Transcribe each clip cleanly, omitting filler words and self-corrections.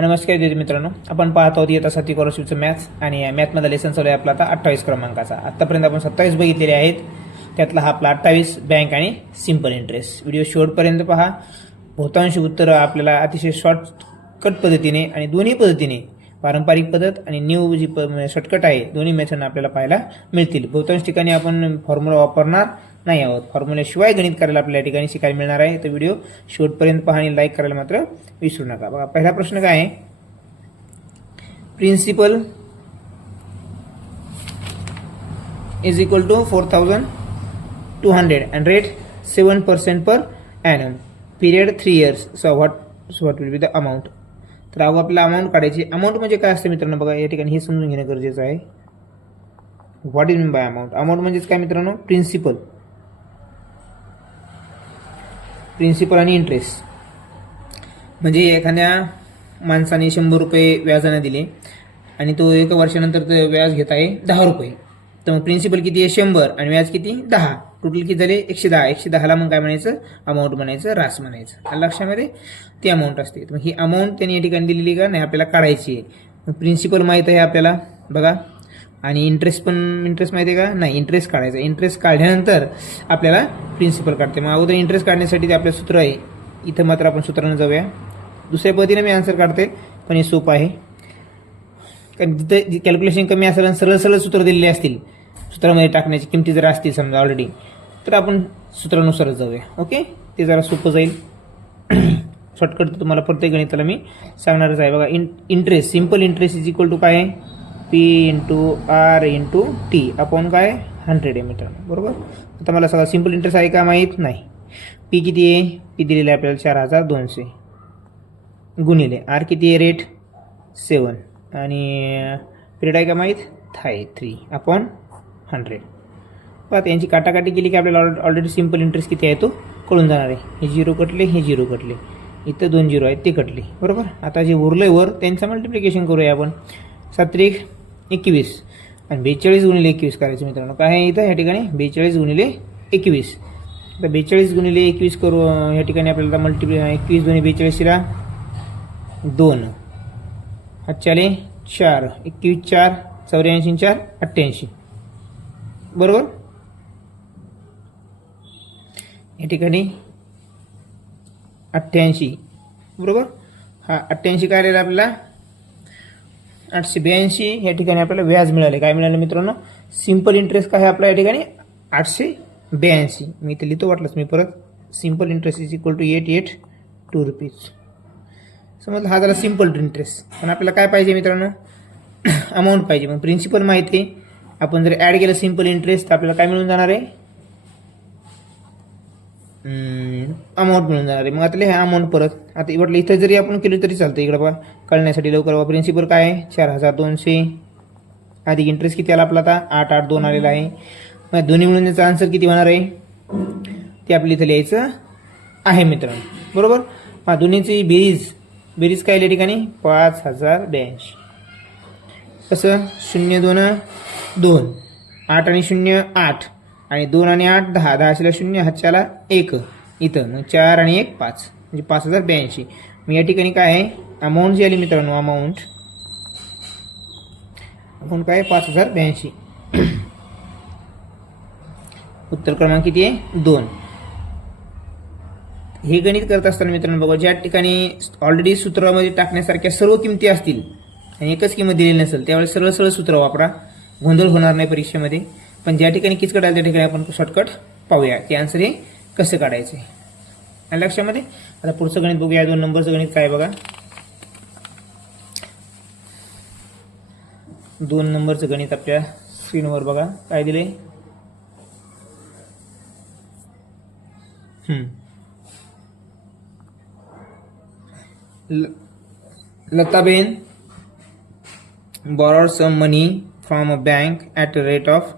नमस्कार विद्यार्थी मित्रांनो, आपण पाहत आहोत इयत्ता 7वी स्कॉलरशिपचं मॅथ्स आणि मॅथमधला लेसन चालू आहे आपला आता 28 क्रमांकाचा. आतापर्यंत आपण 27 बघितलेले आहेत, त्यातला हा आपला 28 बँक आणि सिंपल इंटरेस्ट. व्हिडिओ शेवटपर्यंत पहा. बहुतांश उत्तरं आपल्याला अतिशय शॉर्टकट पद्धतीने आणि दोन्ही पद्धतीने, पारंपरिक पद्धत आणि न्यू जी शॉर्टकट आहे, दोन्ही मेथड आपल्याला पाहायला मिळतील. बहुतांश ठिकाणी आपण फॉर्म्युला वापरणार नाही आहोत. फॉर्म्युल्याशिवाय गणित करायला आपल्या ठिकाणी शिकायला मिळणार आहे. तर व्हिडिओ शेवटपर्यंत पहा आणि लाईक करायला मात्र विसरू नका. बघा, पहिला प्रश्न काय आहे. Principal is equal to 4200 and rate 7% per annum, period 3 years. So what will be the amount. तर आपल्याला अमाऊंट काढायची. अमाऊंट म्हणजे काय असते मित्रांनो, बघा या ठिकाणी हे समजून घेणं गरजेचं आहे. What is mean by amount. Amount म्हणजेच काय मित्रांनो, प्रिन्सिपल आणि इंटरेस्ट. म्हणजे एखाद्या माणसाने 100 रुपये व्याजाने दिले आणि तो एका वर्षानंतर व्याज घेत आहे 10 रुपये. तर मग प्रिन्सिपल किती आहे 100 आणि व्याज किती 10. टोटल किती झाले 110. 110ला मग काय म्हणायचं, अमाऊंट म्हणायचं, रास म्हणायचं. लक्षामध्ये ती अमाऊंट असते. मग ही अमाऊंट त्यांनी या ठिकाणी दिलेली का नाही आपल्याला काढायची आहे. मग प्रिन्सिपल माहीत आहे आपल्याला, बघा, आणि इंटरेस्ट माहिती आहे का नाही. इंटरेस्ट काढायचा. इंटरेस्ट काढल्यानंतर आपल्याला प्रिन्सिपल काढते. मग अगोदर इंटरेस्ट काढण्यासाठी ते आपलं सूत्र आहे. इथं मात्र आपण सूत्रानं जाऊया. दुसऱ्या पद्धतीने मी आन्सर काढते, पण हे सोपं आहे. कारण जिथं कॅल्क्युलेशन कमी असेल आणि सरळ सूत्र दिलेले असतील, सूत्रामध्ये टाकण्याची किमती जर असतील समजा ऑलरेडी, तर आपण सूत्रानुसारच जाऊया. ओके, ते जरा सोपं जाईल. शॉर्टकट तुम्हाला प्रत्येक गणिताला मी सांगणारच आहे. बघा, interest, simple interest is equal to काय आहे, P into R into T upon काय 100 आहे मित्रांनो, बरोबर. आता मला सगळं सिंपल इंटरेस्ट आहे का माहीत नाही. P किती आहे, P दिलेलं आहे आपल्याला 4200 गुणिले R किती आहे, रेट 7 आणि पिरियड आहे का माहीत आहे 3 अपॉन 100. आता यांची काटाकाटी केली की आपल्याला ऑलरेडी सिंपल इंटरेस्ट किती आहे तो कळून जाणार आहे. हे 0 कटले, हे 0 कटले, इथं 2 0 आहेत ते कटले, बरोबर. आता जे उरलं वर त्यांचं मल्टिप्लिकेशन करूया आपण. 7 21 आणि 42 गुणिले 21 करायचं मित्रांनो. काय आहे इथं या ठिकाणी 42 गुणिले 21. आता 42 गुणिले 21 करू या ठिकाणी आपल्याला 21 दोन्ही 42ला 2 हातच्याले 4, 21 4 84 4 88, बरोबर. या ठिकाणी 88, बरोबर. हा 88 काय राहिला आपल्याला 882. या ठिकाणी आपल्याला व्याज मिळाले. काय मिळालं मित्रांनो, सिंपल इंटरेस्ट काय आहे आपल्या या ठिकाणी 882. मी इथे लिहितो वाटलंच मी परत. Simple interest is equal to 882 rupees. समजलं, हा झाला सिंपल इंटरेस्ट. पण आपल्याला काय पाहिजे मित्रांनो, अमाऊंट पाहिजे. मग प्रिन्सिपल माहिती आहे, आपण जर ॲड केलं सिंपल इंटरेस्ट तर आपल्याला काय मिळून जाणार आहे, अमाऊंट मिळून जाणार आहे. मग आता हे अमाऊंट परत आता म्हटलं इथं जरी आपण केलं तरी चालतं. इकडं बघा कळण्यासाठी लवकर बघा. प्रिन्सिपल काय आहे 4200 अधिक इंटरेस्ट किती आला आपला आता 882 आलेला आहे. मग दोन्ही मिळून याचा आन्सर किती होणार आहे ते आपल्या इथं लिहायचं आहे मित्रांनो, बरोबर. मग दोन्हीची बेरीज काय या ठिकाणी 5082. कसं 0 2 2 8 आणि 0 8 आणि 2 आणि 8 10 10 असलेला 0 हातच्याला 1 इथं, मग 4 आणि 1 5 म्हणजे 5082. मग या ठिकाणी काय आहे अमाऊंट जी आली मित्रांनो, अमाऊंट काय 5082. उत्तर क्रमांक किती आहे 2. हे गणित करत असताना मित्रांनो बघा, ज्या ठिकाणी ऑलरेडी सूत्रामध्ये टाकण्यासारख्या सर्व किमती असतील आणि एकच किंमत दिलेली नसेल त्यावेळेस सरळ सूत्र वापरा, गोंधळ होणार नाही परीक्षेमध्ये. पण ज्या ठिकाणी किचकट आलं त्या ठिकाणी आपण शॉर्टकट पाहूया की आन्सर हे कसं काढायचं आहे लक्षामध्ये. आता पुढचं गणित बघूया. 2 नंबरचं गणित काय बघा. 2 नंबरचं गणित आपल्या स्क्रीनवर बघा काय दिले. लताबेन borrowed some money from a bank at a rate of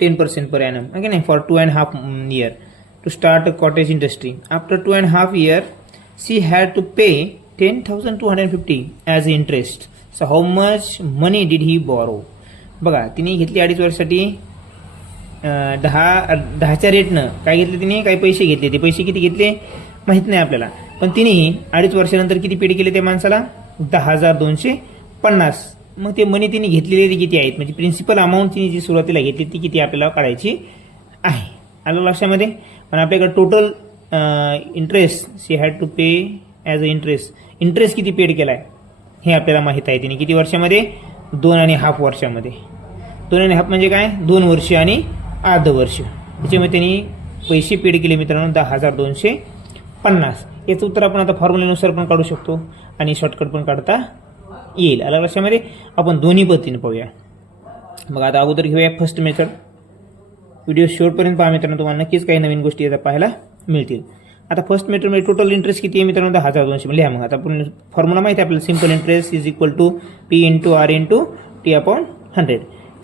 10% per annum, again for 2.5 year to start a cottage industry. After 2.5 year, she had to pay 10,250 as interest. So how much money did he borrow? बघा, तिने घेतली 2.5 वर्षासाठी 10च्या रेटनं काय घेतले तिने, काही पैसे घेतले. ते पैसे किती घेतले माहित नाही आपल्याला, पण तिने 2.5 वर्षानंतर किती पेड केले त्या माणसाला 10,250. मग ते मनी तिने घेतलेले ते किती आहेत, म्हणजे प्रिन्सिपल अमाऊंट तिने जी सुरुवातीला घेतली ती किती आपल्याला काढायची आहे. आलं लक्षामध्ये. पण आपल्याकडे total interest she had to pay as a interest किती पेड केला आहे हे आपल्याला माहीत आहे. तिने किती वर्षामध्ये, 2.5 वर्षामध्ये. 2.5 म्हणजे काय, 2 वर्ष आणि अर्ध वर्ष. त्याच्यामुळे त्यांनी पैसे पेड केले मित्रांनो 10,250. याचं उत्तर आपण आता फॉर्म्युल्यानुसार पण काढू शकतो आणि शॉर्टकट पण काढता येईल. आलं लक्षामध्ये. आपण दोन्ही पद्धतीने पाहूया. मग आता अगोदर घेऊया फर्स्ट मेथड. व्हिडिओ शेवटपर्यंत पहा मित्रांनो, तुम्हाला नक्कीच काही नवीन गोष्टी आता पाहायला मिळतील. आता फर्स्ट मेथडमध्ये टोटल इंटरेस्ट किती आहे मित्रांनो, 10,200. लिहा मग आता आपण फॉर्म्युला माहिती आहे आपल्याला. Simple interest is equal to P into R into T/100.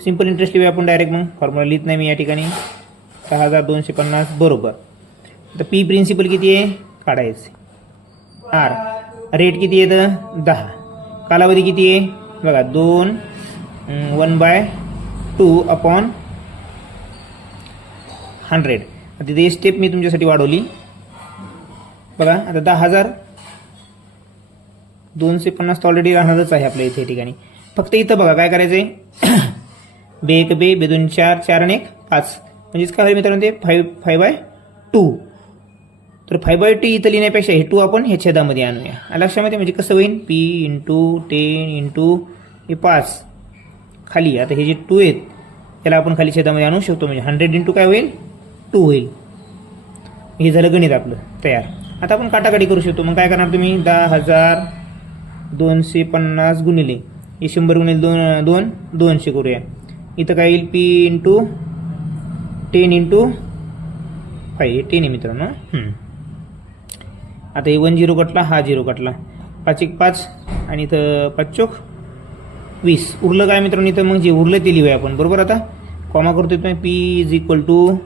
Simple interest लिहूया आपण डायरेक्ट. मग फॉर्म्युला लिहित नाही मी या ठिकाणी. 10,250 बरोबर. तर P प्रिन्सिपल किती आहे काढायचे. R रेट किती आहे तर 10. कालावधी किती आहे बघा, 2 1/2/100. तिथे स्टेप मी तुमच्यासाठी वाढवली बघा. आता 10,250 ऑलरेडी राहणारच आहे आपल्या इथे ठिकाणी. फक्त इथं बघा काय करायचं आहे. बे 1 बे 2 4 4 आणि 1 5. म्हणजेच काय होईल मित्रांनो ते 5/2. तर 5/2 इथं लिहिण्यापेक्षा हे 2 आपण ह्या छेदामध्ये आणूया लक्षामध्ये. म्हणजे कसं होईल, P इंटू 10 इंटू हे 5 खाली. आता हे जे 2 आहेत त्याला आपण खाली छेदामध्ये आणू शकतो. म्हणजे 100 इंटू काय होईल 2 होईल. हे झालं गणित आपलं तयार. आता आपण काटाकाटी करू शकतो. मग काय करणार तुम्ही, 10,250 गुणिले हे 100 गुणिले 200 करूया. इथं काय येईल, P इंटू 10 इंटू 5. हे 10 आहे मित्रांनो. आता हे 1 0 कटला, हा 0 कटला. 5 1 5 आणि इथं 5 चोक 20. उरलं काय मित्रांनो इथं, मग जे उरलं ते लिहूया आपण बरोबर. आता कॉमा करतोय तुम्ही. P इज इक्वल टू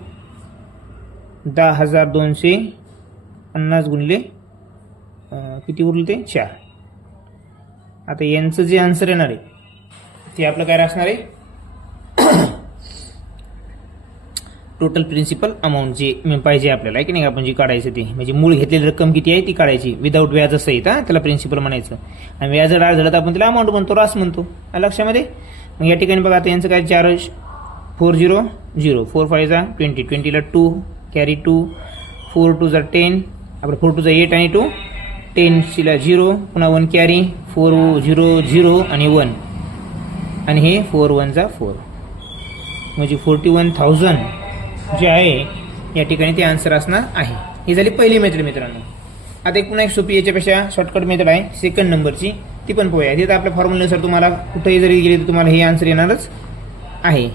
10,250 गुणिले किती उरलं ते 4. आता यांचं जे आन्सर येणार आहे ते आपलं काय असणार आहे, टोटल प्रिन्सिपल अमाऊंट जे पाहिजे आपल्याला आहे की नाही, आपण जी काढायचं ते म्हणजे मूळ घेतलेली रक्कम किती आहे ती काढायची विदाऊट व्याजासहित. त्याला प्रिन्सिपल म्हणायचं. आणि व्याज डाळ झालं तर आपण त्याला अमाऊंट म्हणतो, रास म्हणतो लक्षामध्ये. मग या ठिकाणी बघा आता यांचं काय 4 4 0 0 4 5 20 20ला 2 कॅरी 2 4 2 10 आपलं 4 2 8 आणि 2 10ला 0 पुन्हा 1 कॅरी 4 0 0 आणि 1 आणि हे 4 1 4 म्हणजे 41,000 जे आहे या ठिकाणी ते आन्सर असणार आहे. ही झाली पहिली मेथड मित्रांनो. आता एक पुन्हा एक सोपी याच्यापेक्षा शॉर्टकट मेथड आहे सेकंड नंबरची, ती पण पोहूया. तिथं आपल्या फॉर्म्युल्यानुसार तुम्हाला कुठेही जरी गेली तर तुम्हाला हे आन्सर येणारच आहे.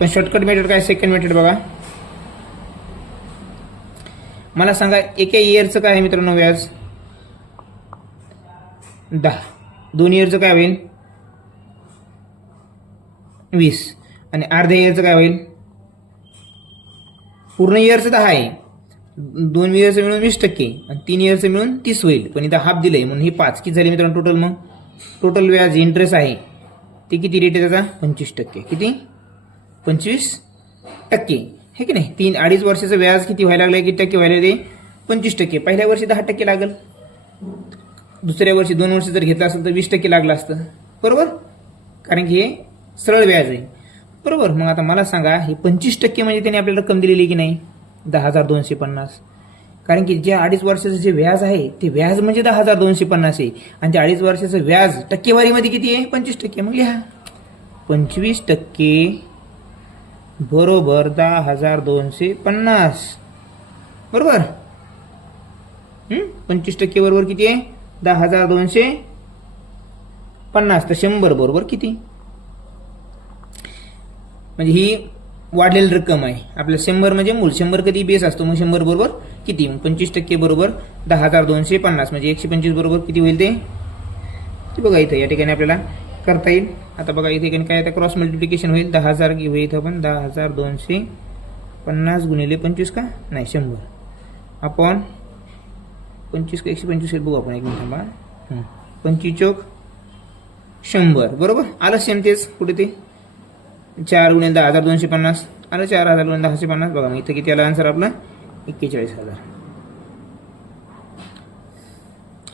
पण शॉर्टकट मेथड काय, सेकंड मेथड बघा. मला सांगा एका इयरचं काय आहे मित्रांनो व्याज 10. 2 इयरचं काय होईल 20 आणि अर्ध्या इयरचं काय होईल, पूर्ण इयरचं 10 आहे, 2 इयरचं मिळून 20% आणि 3 इयरचं मिळून 30 होईल. पण इथं हाफ दिलंय म्हणून ही 5 किती झाली मित्रांनो टोटल. मग टोटल व्याज इंटरेस्ट आहे ते किती रेट आहे त्याचा 25%. किती 25% हे की नाही. 3-2.5 वर्षाचं व्याज किती व्हायला लागलं, किती टक्के व्हायला ते 25%. पहिल्या वर्षी 10% लागेल, दुसऱ्या वर्षी 2 वर्ष जर घेतलं असेल तर 20% लागलं असतं बरोबर, कारण की हे सरळ व्याज आहे बरोबर. मग आता मला सांगा हे 25% म्हणजे त्याने आपल्याला रक्कम दिलेली की नाही 10,250. कारण की जे 2.5 वर्षाचं जे व्याज आहे ते व्याज म्हणजे 10,250 आहे आणि त्या 2.5 वर्षाचं व्याज टक्केवारीमध्ये किती आहे 25%. मग लिहा 25% बरोबर 10,250 बरोबर. 25% बरोबर किती आहे 10,250. तर 100 बरोबर किती, म्हणजे ही वाढलेली रक्कम आहे. आपल्या 100 म्हणजे मूळ 100 कधी बेस असतो, मग 100 बरोबर किती, मग 25% बरोबर 10,250 म्हणजे 125 बरोबर किती होईल ते बघा इथं या ठिकाणी आपल्याला करता येईल. आता बघा इथे काय आता क्रॉस मल्टिप्लिकेशन होईल 10,000 होईल इथं पण 10,250 गुणिले 25 का नाही 100 आपण 25 का 125 बघू आपण एक मिनिट थांबा. 25 चौक 100 बरोबर आलं. सेम तेच कुठे ते 4 गुणिले 10,250 आलं 4,000 गुणिले 10,250 बघा. मग इथं किती आलं आन्सर आपला 41,000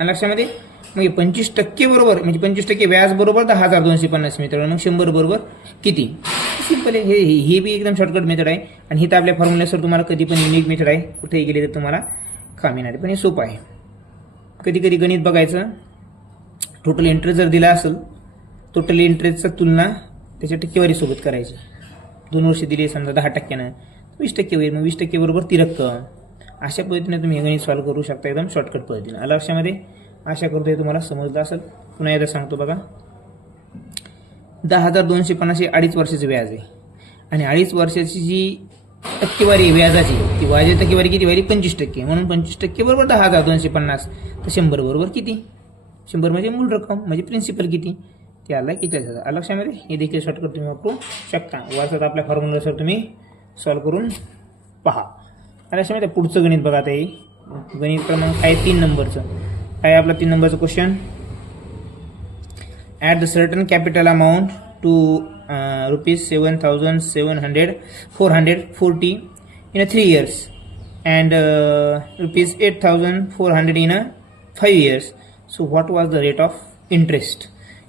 लक्षामध्ये. मग 25% बरोबर म्हणजे 25% व्याज बरोबर 10,250 मित्रांनो. मग 100 बरोबर किती? सिंपल आहे. हे बी एकदम शॉर्टकट मेथड आहे आणि ही तर आपल्या फॉर्म्युल्यासर तुम्हाला कधी पण युनिक मेथड आहे, कुठेही गेले तर तुम्हाला काम येणार आहे, पण हे सोपं आहे. कधी कधी गणित बघायचं, टोटल इंटरेस्ट जर दिला असेल, टोटल इंटरेस्टचा तुलना त्याच्या टक्केवारीसोबत करायची. 2 वर्ष दिली समजा 10%, 20% होईल. मग 20% बरोबर ती रक्कम. अशा पद्धतीने तुम्ही हे गणित सॉल्व्ह करू शकता एकदम शॉर्टकट पद्धतीने. आलं लक्षामध्ये? आशा करतो हे तुम्हाला समजलं असेल. पुन्हा एकदा सांगतो बघा, 10,250 हे 2.5 वर्षाचं व्याज आहे आणि 2.5 वर्षाची जी टक्केवारी आहे व्याजाची, ती व्याजाची टक्केवारी किती व्हायली? 25%. म्हणून 25% बरोबर 10,250. तर 100 बरोबर किती? 100 म्हणजे मूळ रक्कम, म्हणजे प्रिन्सिपल किती? ते आला 41,000. आलं लक्षामध्ये? हे देखील शॉर्टकट तुम्ही वापरू शकता. वाचत आपल्या फॉर्म्युलानुसार तुम्ही सॉल्व्ह करून पहा. आलं लक्षामध्ये? पुढचं गणित बघा. आता हे गणित क्रमांक आहे 3 नंबरचं. काय आपला 3 नंबरचं question? At the certain capital amount to ₹7,440 in 3 years and ₹8,400 in 5 years. So what was the rate of interest?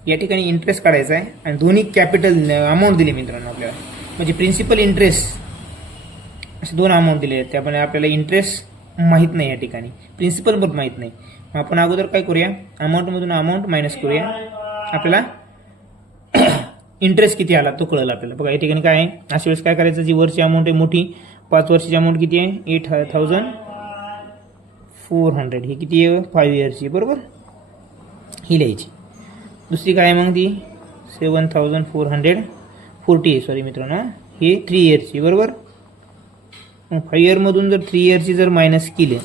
या ठिकाणी इंटरेस्ट काढायचा आहे आणि दोन्ही कॅपिटल अमाऊंट दिली मित्रांनो आपल्याला, म्हणजे प्रिन्सिपल इंटरेस्ट असे 2 अमाऊंट दिले आहेत. त्यामुळे आपल्याला इंटरेस्ट माहीत नाही या ठिकाणी, प्रिन्सिपल पण माहीत नाही. आपण अगोदर काय करूया, अमाऊंटमधून अमाऊंट मायनस करूया, आपल्याला इंटरेस्ट किती आला तो कळेल आपल्याला. बघा या ठिकाणी काय आहे, अशा वेळेस काय करायचं, जी वरची अमाऊंट आहे मोठी 5 वर्षाची अमाऊंट किती आहे? 8,400. ही किती आहे? 5 इयर्सची, बरोबर, ही लिहायची. दुसरी काय आहे मग ती 7,440 सॉरी मित्रांनो, ही 3 इयर्सची, बरोबर. मग 5 इयरमधून जर 3 इयर्सची जर मायनस केली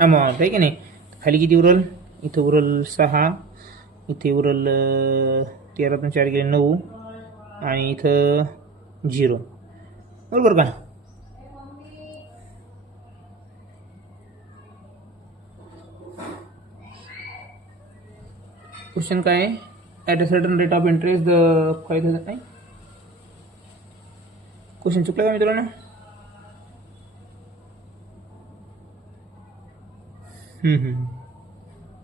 अमाऊंट आहे की नाही, खाली किती उरल? इथं उरल 6, इथे उरल 13 4 गेले 9 आणि इथं 0, बरोबर का? क्वेश्चन काय आहे? At a certain rate of interest the 5,000 नाही, क्वेश्चन चुकला का मित्रांनो?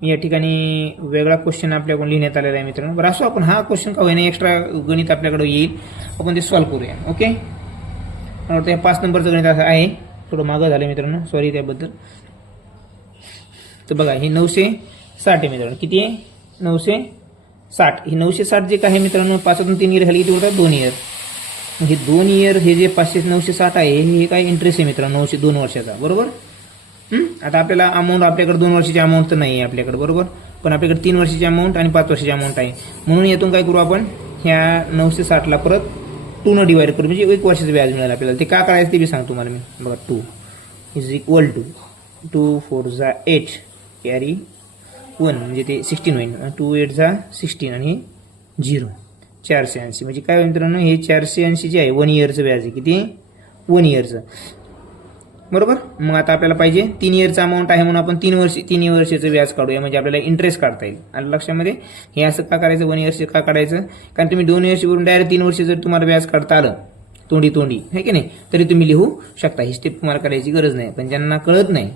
या ठिकाणी वेगळा क्वेश्चन आपल्याकडून लिहिण्यात आलेला आहे मित्रांनो. बरं असो, आपण हा क्वेश्चन का होईना एक्स्ट्रा गणित आपल्याकडे येईल, आपण ते सॉल्व्ह करूया. ओके, मला वाटतं 5 नंबरचं गणित असं आहे, थोडं मागं झालं मित्रांनो, सॉरी त्याबद्दल. तर बघा हे 960 आहे मित्रांनो. किती आहे? 960. हे 960 जे काय आहे मित्रांनो, 5तून 3 इयर खाली किती होतात? 2 इयर. हे 2 इयर हे जे 960 आहे हे काय इंटरेस्ट आहे मित्रांनो, 2 वर्षाचा, बरोबर. आता आपल्याला अमाऊंट, आपल्याकडे 2 वर्षाची अमाऊंट तर नाही आहे आपल्याकडे, बरोबर, पण आपल्याकडे 3 वर्षाची अमाऊंट आणि 5 वर्षाची अमाऊंट आहे. म्हणून यातून काय करू आपण, ह्या 960ला परत 2 न डिवाइड करू, म्हणजे 1 वर्षाचं व्याज मिळेल आपल्याला. ते का करायचं ते बी सांगतो तुम्हाला मी. बघा 2 इज इक्वल टू 2 4 जा 8 कॅरी 1 म्हणजे ते 16 होईल. 2 8 जा 16 आणि 0 480. म्हणजे काय मित्रांनो, हे 480 जे आहे 1 इयरचं व्याज आहे. किती? 1 इयरचं, बरोबर. मग आता आपल्याला पाहिजे 3 इयरचा अमाऊंट आहे, म्हणून आपण 3 वर्षाचं व्याज काढूया, म्हणजे आपल्याला इंटरेस्ट काढता येईल. आणि लक्षामध्ये हे असं का करायचं, 1 इयरचे का काढायचं? कारण तुम्ही 2 इयर्सवरून डायरेक्ट 3 वर्ष जर तुम्हाला व्याज काढता आलं तोंडी आहे की नाही, तरी तुम्ही लिहू शकता. ही स्टेप तुम्हाला करायची गरज नाही. पण ज्यांना कळत नाही,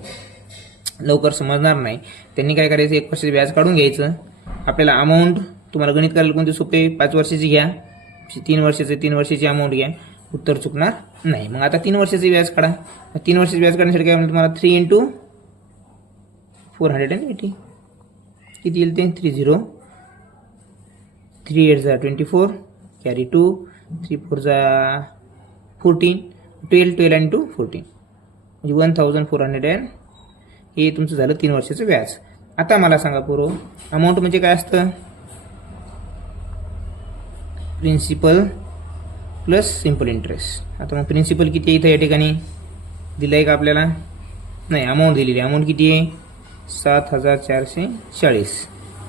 लवकर समजणार नाही, त्यांनी काय करायचं, 1 वर्षाचं व्याज काढून घ्यायचं. आपल्याला अमाऊंट तुम्हाला गणित करायला कोणते सोपे? 5 वर्षाची घ्या, 3 वर्षाची अमाऊंट घ्या, उत्तर चुकणार नाही. मग आता 3 वर्षाचे व्याज काढा. 3 वर्षाचे व्याज काढण्यासाठी काय म्हणतो तुम्हाला, 3 × 480 किती येईल ते? 30. 3 8 जा 24 कॅरी 2, 3 4 जा 14, 12 आणि 2 14 म्हणजे 1,400. हे तुमचं झालं 3 वर्षाचं व्याज. आता मला सांगा पूर्व, अमाऊंट म्हणजे काय असतं? Principal plus simple interest. आता मग प्रिन्सिपल किती आहे इथं या ठिकाणी दिलं आहे का आपल्याला? नाही, अमाऊंट दिलेली. अमाऊंट किती आहे? 7,440.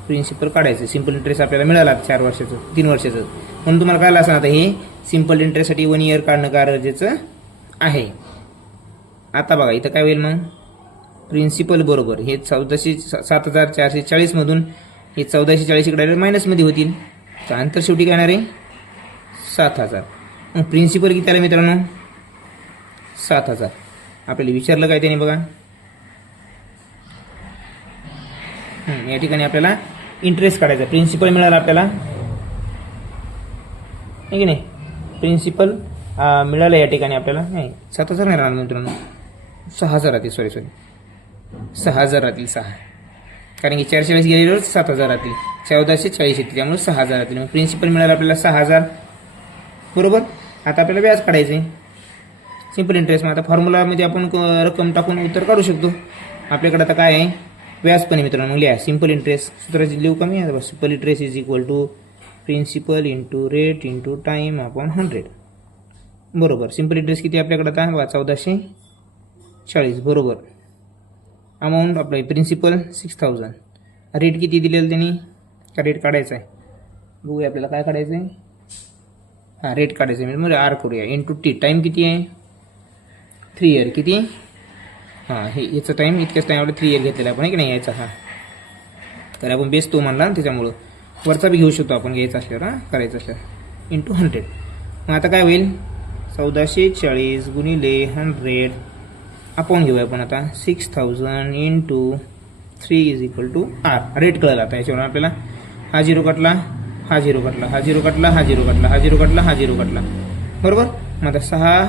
प्रिन्सिपल काढायचं. सिम्पल इंटरेस्ट आपल्याला मिळाला 4 वर्षाचं, 3 वर्षाचं. म्हणून तुम्हाला कळलं असं आता हे सिम्पल इंटरेस्टसाठी 1 इयर काढणं गरजेचं आहे. आता बघा इथं काय होईल मग, प्रिन्सिपल बरोबर हे 7,440 मधून हे 1,440 इकडे मायनसमध्ये होतील, तर अंतर शेवटी काय येणार आहे? 7,000. मग प्रिन्सिपल किती आलं मित्रांनो? 7,000. आपल्याला विचारलं काय त्याने बघा, या ठिकाणी आपल्याला इंटरेस्ट काढायचा. प्रिन्सिपल मिळाला आपल्याला, आहे की नाही, प्रिन्सिपल मिळालं या ठिकाणी आपल्याला. नाही 7,000 नाही राहणार मित्रांनो, 6,000 राहतील. सॉरी 6,000 राहतील. 6, कारण की 440 गेलेल्यावर 7,000 राहतील. 1440 येतील, त्यामुळे 6,000 राहतील. मग प्रिन्सिपल मिळालं आपल्याला 6,000. बरोबर. आता आपल्याला व्याज काढायचं आहे, सिंपल इंटरेस्ट. मग आता फॉर्म्युलामध्ये आपण रक्कम टाकून उत्तर काढू शकतो. आपल्याकडे आता काय आहे, व्याज पण आहे मित्रांनो. मग लिहा सिंपल इंटरेस्ट. सूत्राची लिहू कमी आहे. Simple interest is equal to principal into rate into time upon 100. बरोबर. सिंपल इंटरेस्ट किती आपल्याकडे आता 1440. बरोबर. अमाऊंट आपलं प्रिन्सिपल 6,000. रेट किती दिलेलं त्यांनी, का रेट काढायचा आहे बघूया आपल्याला. काय काढायचं आहे, हां रेट काढायचं आहे. म्हणजे आर करूया. Into T. टाईम किती आहे, 3 इयर. किती, हां हे याचा टाईम इतक्याच टाईम आपलं 3 इयर घेतलेला आपण, आहे की नाही याचा. हां तर आपण बेस तो म्हणला ना, त्याच्यामुळं वरचा बी घेऊ शकतो आपण घ्यायचा असल्यावर, हां करायचं असल्यावर. इंटू 100. मग आता काय होईल, 1440 गुणिले 100 आपण घेऊया आपण आता 6,000 into 3 is equal to R. Rate कळलं आता याच्यावर आपल्याला. हा झिरो कटला, हा झिरो कटला, हा झिरो कटला, हा झिरो कटला, हा झिरो कटला, हा झिरो कटला. बरोबर. मग आता 6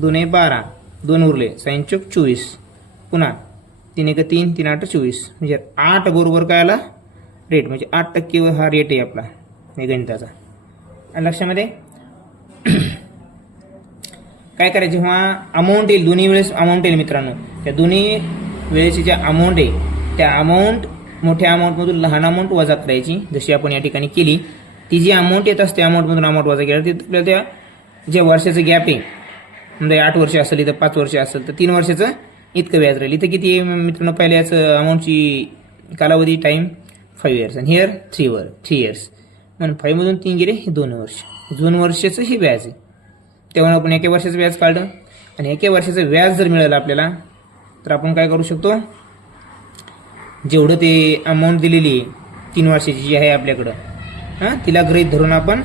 2 12, 2 उरले, 6 चौक 24, पुन्हा 3 1 3, 3 8 24, म्हणजे 8 बरोबर काय आला रेट, म्हणजे 8% हा रेट आहे आपला गणिताचा. आणि लक्षामध्ये काय करायचं, जेव्हा अमाऊंट येईल, दोन्ही वेळेस अमाऊंट येईल मित्रांनो, त्या दोन्ही वेळेची ज्या अमाऊंट आहे त्या अमाऊंट मोठ्या अमाऊंटमधून लहान अमाऊंट वजा करायची, जशी आपण या ठिकाणी केली. ती जी अमाऊंट येत असते अमाऊंटमधून अमाऊंट वजा केली, ते आपल्याला त्या ज्या वर्षाचं गॅप आहे, म्हणजे 8 वर्ष असेल इथं 5 वर्ष असेल तर 3 वर्षाचं इतकं व्याज राहील. इथं किती आहे मित्रांनो, पहिल्या याचं अमाऊंटची कालावधी टाईम 5 इयर्स आणि हिअर 3 इयर्स. म्हणून 5 मधून 3 गेले, हे 2 वर्ष, 2 वर्षाचं हे व्याज आहे. तेव्हा आपण एका वर्षाचं व्याज काढलं आणि एका वर्षाचं व्याज जर मिळालं आपल्याला, तर आपण काय करू शकतो, जेवढं ते अमाऊंट दिलेली आहे 3 वर्षाची जी आहे आपल्याकडं, हां तिला गृहीत धरून आपण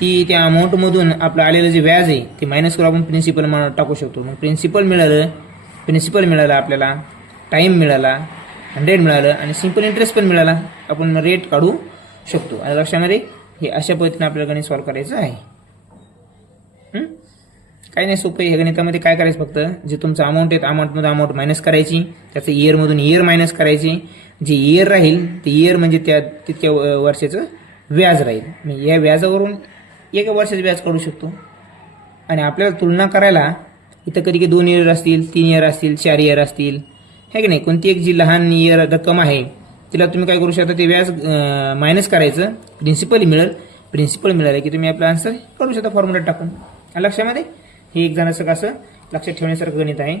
ती त्या अमाऊंटमधून आपलं आलेलं जे व्याज आहे ते मायनस करून आपण प्रिन्सिपल टाकू शकतो. मग प्रिन्सिपल मिळालं आपल्याला, टाईम मिळाला, 100 मिळालं आणि सिंपल इंटरेस्ट पण मिळाला. आपण रेट काढू शकतो. आणि लक्षामध्ये हे अशा पद्धतीने आपल्याला गणित सॉल्व्ह करायचं आहे. काही नाही, सोपं आहे. ह्या गणितामध्ये काय करायचं, फक्त जे तुमचं अमाऊंट आहे अमाऊंटमधून अमाऊंट मायनस करायची, त्याचं इयरमधून इयर मायनस करायची. जे इयर राहील ते इयर म्हणजे त्या तितक्या वर्षाचं व्याज राहील. मग या व्याजावरून एका वर्षाचं व्याज काढू शकतो. आणि आपल्याला तुलना करायला इथं कधी कधी 2 इयर असतील, 3 इयर असतील, 4 इयर असतील, है की नाही. कोणती एक जी लहान इयर रक्कम आहे तिला तुम्ही काय करू शकता, ते व्याज मायनस करायचं, प्रिन्सिपल मिळालं की तुम्ही आपला आन्सर काढू शकता फॉर्म्युला टाकून. लक्षामध्ये हे एक जणांचं असं लक्षात ठेवण्यासारखं गणित आहे.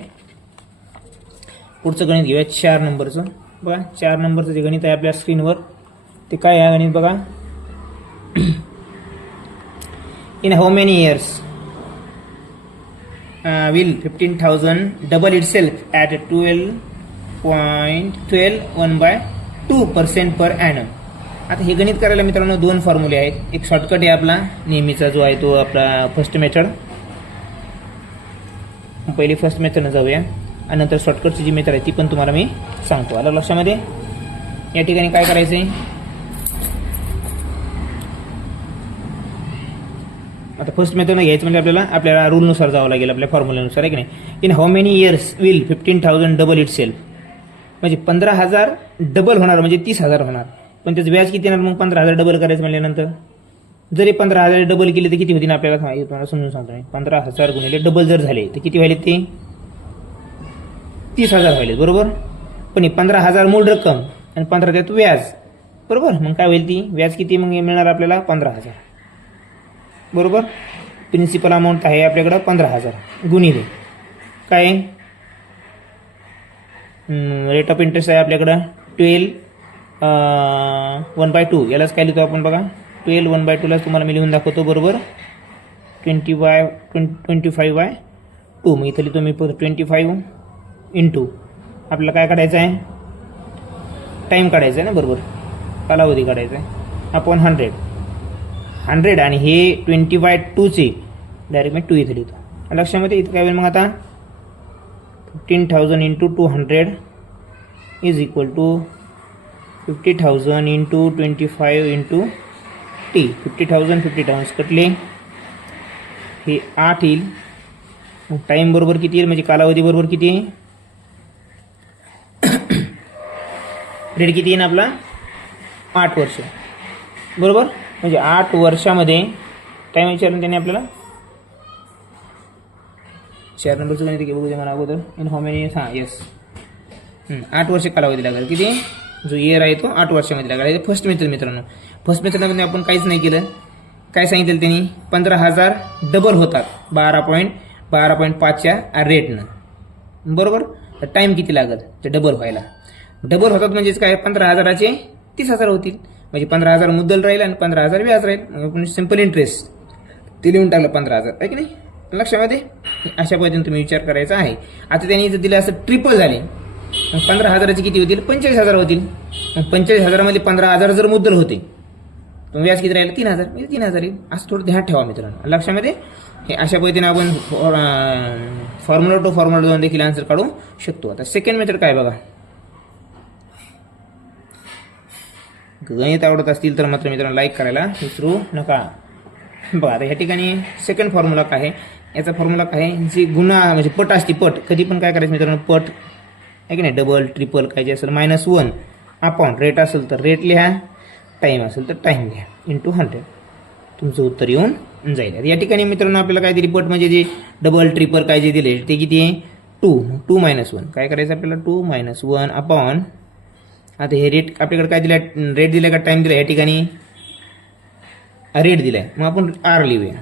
पुढचं गणित घेऊया 4 नंबरचं. बघा 4 नंबरचं जे गणित आहे आपल्या स्क्रीनवर, ते काय आहे गणित बघा. In how many years will 15,000 double itself at 12.1/2% per annum. आता हे गणित करायला मित्रांनो 2 फॉर्म्युले आहेत. एक शॉर्टकट आहे आपला नेहमीचा जो आहे तो आपला फर्स्ट मेथड. पहिली फर्स्ट मेथडनं जाऊया आणि नंतर शॉर्टकटची जी मेथड आहे ती पण तुम्हाला मी सांगतो. आलं लक्षामध्ये. या ठिकाणी काय करायचं आहे, आता फर्स्ट मेथडनं घ्यायचं म्हणजे आपल्याला रूलनुसार जावं लागेल, आपल्या फॉर्म्युल्यानुसार, आहे की नाही. In how many years will 15,000 double it self, म्हणजे 15,000 डबल होणार, म्हणजे 30,000 होणार. पण त्याचं व्याज किती येणार, मग 15,000 डबल करायचं म्हणल्यानंतर जरी 15,000 डबल केले तर किती होतील आपल्याला समजून सांगतो मी. 15,000 गुणिले डबल जर झाले तर किती व्हायले, ते 30,000 व्हायले. बरोबर. पण ही 15,000 मूळ रक्कम आणि 15 त्यात व्याज. बरोबर. मग काय होईल, ती व्याज किती मग मिळणार आपल्याला 15,000. बरोबर. प्रिन्सिपल अमाऊंट आहे आपल्याकडं 15,000 गुणिले काय, रेट ऑफ इंटरेस्ट आहे आपल्याकडं 12/1/2. यालाच काय लिहितो आपण बघा, 12/1/2 तुम्हाला मी लिहून दाखवतो. बरोबर. 25/2. मग इथं लिहितो मी 25 इंटू आपल्याला काय काढायचं आहे, टाईम काढायचा आहे ना. बरोबर. कालावधी काढायचा आहे आपण 100 आणि हे 20/2 डायरेक्ट मी 2 इथं लिहितो. लक्षामध्ये इथं काय होईल मग आता 15,000 into 200 is equal to 50,000 into 25 into T. 50,000 कटले हे 8 येईल. मग टाईम बरोबर किती येईल म्हणजे कालावधी बरोबर किती आहे पिरियड किती येईल आपला 8 वर्ष बरोबर. म्हणजे 8 वर्षामध्ये टाईम विचारलं त्याने आपल्याला 4 नंबरचं गणित बघू दे मला अगोदर. In how many years. हां येस 8 वर्ष कालावधी लागेल. किती जो इयर आहे तो 8 वर्षामध्ये लागेल. फर्स्ट मेथड मित्रांनो. फर्स्ट मेथडमध्ये आपण काहीच नाही केलं. काय सांगितलं त्यांनी 15,000 डबल होतात 12.5च्या रेटनं बरोबर. तर टाईम किती लागेल ते डबल व्हायला. डबल होतात म्हणजेच काय 15,000चे 30,000 होतील. म्हणजे 15,000 मुद्दल राहील आणि 15,000 व्याज राहील. मग आपण सिम्पल इंटरेस्ट ते लिहून टाकलं 15,000 आहे की नाही लक्षामध्ये. अशा पद्धतीने तुम्ही विचार करायचा आहे. आता त्यांनी जर दिलं असं ट्रिपल झाले मग 15,000चे किती होतील 45,000 होतील. मग 45,000मध्ये 15,000 जर मुद्दल होते तर व्याज किती राहील 3,000 म्हणजे 3,000 येईल. असं थोडं ध्यान ठेवा मित्रांनो लक्षामध्ये. हे अशा पद्धतीने आपण फॉर्म्युला टू फॉर्म्युला 2 देखील आन्सर काढू शकतो. आता सेकंड मेथड काय बघा. गणित आवडत असतील तर मात्र मित्रांनो लाईक करायला विसरू नका. बघा आता ह्या ठिकाणी सेकंड फॉर्म्युला काय आहे. याचा फॉर्म्युला काय आहे जी गुणा म्हणजे पट असते. पट कधी पण काय करायचं मित्रांनो पट आहे की नाही डबल ट्रिपल काय जे असेल -1 अपॉन रेट असेल तर रेट लिहा. टाईम असेल तर टाईम लिहा इंटू 100. तुमचं उत्तर येऊन जाईल. या ठिकाणी मित्रांनो आपल्याला काय दिली पट म्हणजे जे डबल ट्रिपल काय जे दिले ते किती आहे 2 -1 काय करायचं आपल्याला 2 -1 अपॉन. आता हे रेट आपल्याकडे काय दिलं रेट दिला का टाईम दिला. या ठिकाणी रेट दिला आहे मग आपण आर लिहूया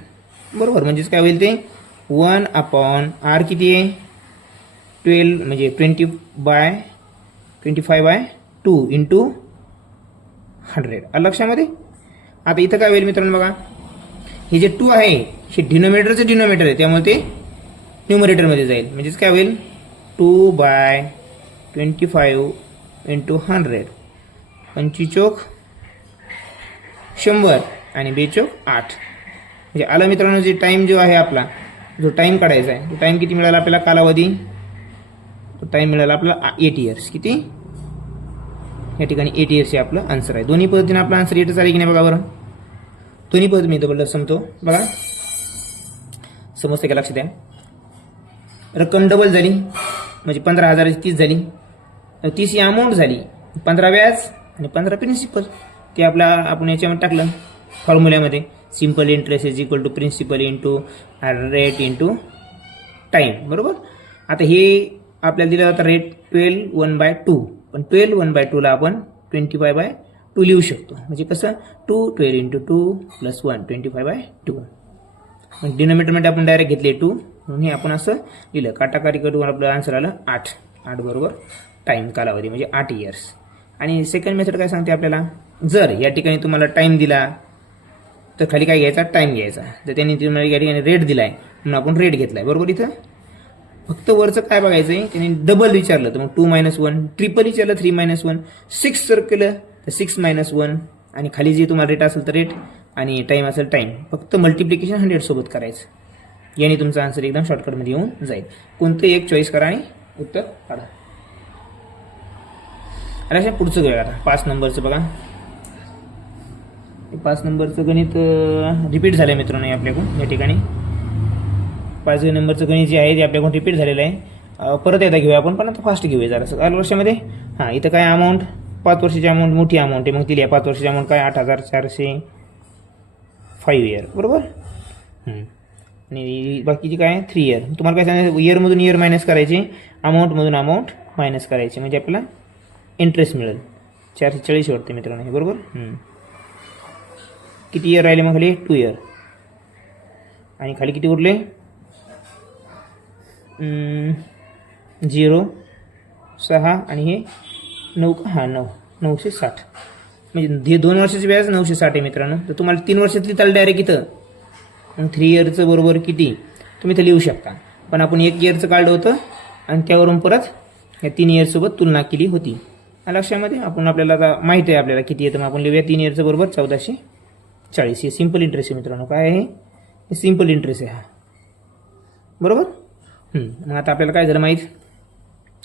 बरोबर. म्हणजेच काय होईल ते 1 अपॉन आर किती आहे 12 म्हणजे 25/2 इंटू 100 लक्षामध्ये. आता इथं काय होईल मित्रांनो बघा हे जे 2 आहे हे डिनोमिनेटरचं डिनोमिनेटर आहे त्यामुळे ते न्यूमरेटरमध्ये जाईल. म्हणजेच काय होईल 2/25 इंटू 100 25 चोक 100 आणि 2 चोक 8. म्हणजे आलं मित्रांनो जे टाईम जो आहे आपला जो टाईम काढायचा आहे तो टाईम किती मिळाला आपल्याला कालावधी. तो टाईम मिळाला आपल्याला 8 इयर्स. किती या ठिकाणी 8 इयर्स हे आपलं आन्सर आहे. दोन्ही पद्धतीने आपला आन्सर येतच आले की नाही बघा बरं. दोन्ही पद्धती मी इथं समतो बघा समजते का लक्ष द्या. रक्कम डबल झाली म्हणजे 15,000ची 30 झाली. 30 ही अमाऊंट झाली 15 व्याज आणि 15 प्रिन्सिपल. ते आपला आपण याच्यामध्ये टाकलं फॉर्म्युल्यामध्ये. Simple interest is equal to principal into rate into time बरोबर. आता हे आपल्याला दिलं होतं रेट 12/1/2 पण 12/1/2ला आपण 25/2 लिहू शकतो. म्हणजे कसं 2 12 इंटू 2 प्लस 1 25/2. मग डिनोमिनेटरमध्ये आपण डायरेक्ट घेतले 2 म्हणून हे आपण असं लिहिलं. काटाकारी करून आपलं आन्सर आलं 8 बरोबर टाईम कालावधी म्हणजे 8 इयर्स. आणि सेकंड मेथड काय सांगते आपल्याला जर या ठिकाणी तुम्हाला टाईम दिला तर खाली काय घ्यायचा टाईम घ्यायचा. तर त्यांनी तुम्हाला या ठिकाणी रेट दिलाय म्हणून आपण रेट घेतलाय बरोबर. इथं फक्त वरचं काय बघायचं आहे त्यांनी डबल विचारलं तर मग 2 -1 ट्रिपल विचारलं 3 -1 6 जर केलं तर 6 -1 आणि खाली जे तुम्हाला रेट असेल तर रेट आणि टाईम असेल टाईम. फक्त मल्टिप्लिकेशन 100 सोबत करायचं. याने तुमचा आन्सर एकदम शॉर्टकटमध्ये येऊन जाईल. कोणतं एक चॉईस करा आणि उत्तर काढा. अरे अशा पुढचं घेऊया आता 5 नंबरचं बघा. 5 नंबरचं गणित रिपीट झालं आहे मित्रांनो आपल्याकडून या ठिकाणी. 5 नंबरचं गणित जे आहे ते आपल्याकडून रिपीट झालेलं आहे. परत एकदा घेऊया आपण पण आता फास्ट घेऊया जरा 4 वर्षामध्ये. हां इथं काय अमाऊंट 5 वर्षाची अमाऊंट मोठी अमाऊंट आहे मग ती लिहा. 5 वर्षाची अमाऊंट काय 8,405 इयर बरोबर. आणि बाकीची काय 3 इयर. तुम्हाला काय सांगायचं इयरमधून इयर मायनस करायची अमाऊंटमधून अमाऊंट मायनस करायची म्हणजे आपल्याला इंटरेस्ट मिळेल. 440 वाटते मित्रांनो हे बरोबर. किती इयर राहिले मग खाली 2 इयर आणि खाली किती उरले 0 6 आणि हे 9 960 म्हणजे हे 2 वर्षाचे व्याज 960 आहे मित्रांनो. तर तुम्हाला 3 वर्षातली चाल डायरेक्ट इथं मग 3 इयरचं बरोबर किती तुम्ही इथं लिहू शकता. पण आपण 1 इयरचं काढलं होतं आणि त्यावरून परत या 3 इयरसोबत तुलना केली होती. लक्षामध्ये आपण आपल्याला आता माहिती आहे आपल्याला किती येतं मग आपण लिहूया 3 इयरचं बरोबर 1440. हे सिम्पल इंटरेस्ट आहे मित्रांनो. काय आहे हे सिम्पल इंटरेस्ट आहे हा बरोबर. मग आता आपल्याला काय झालं माहीत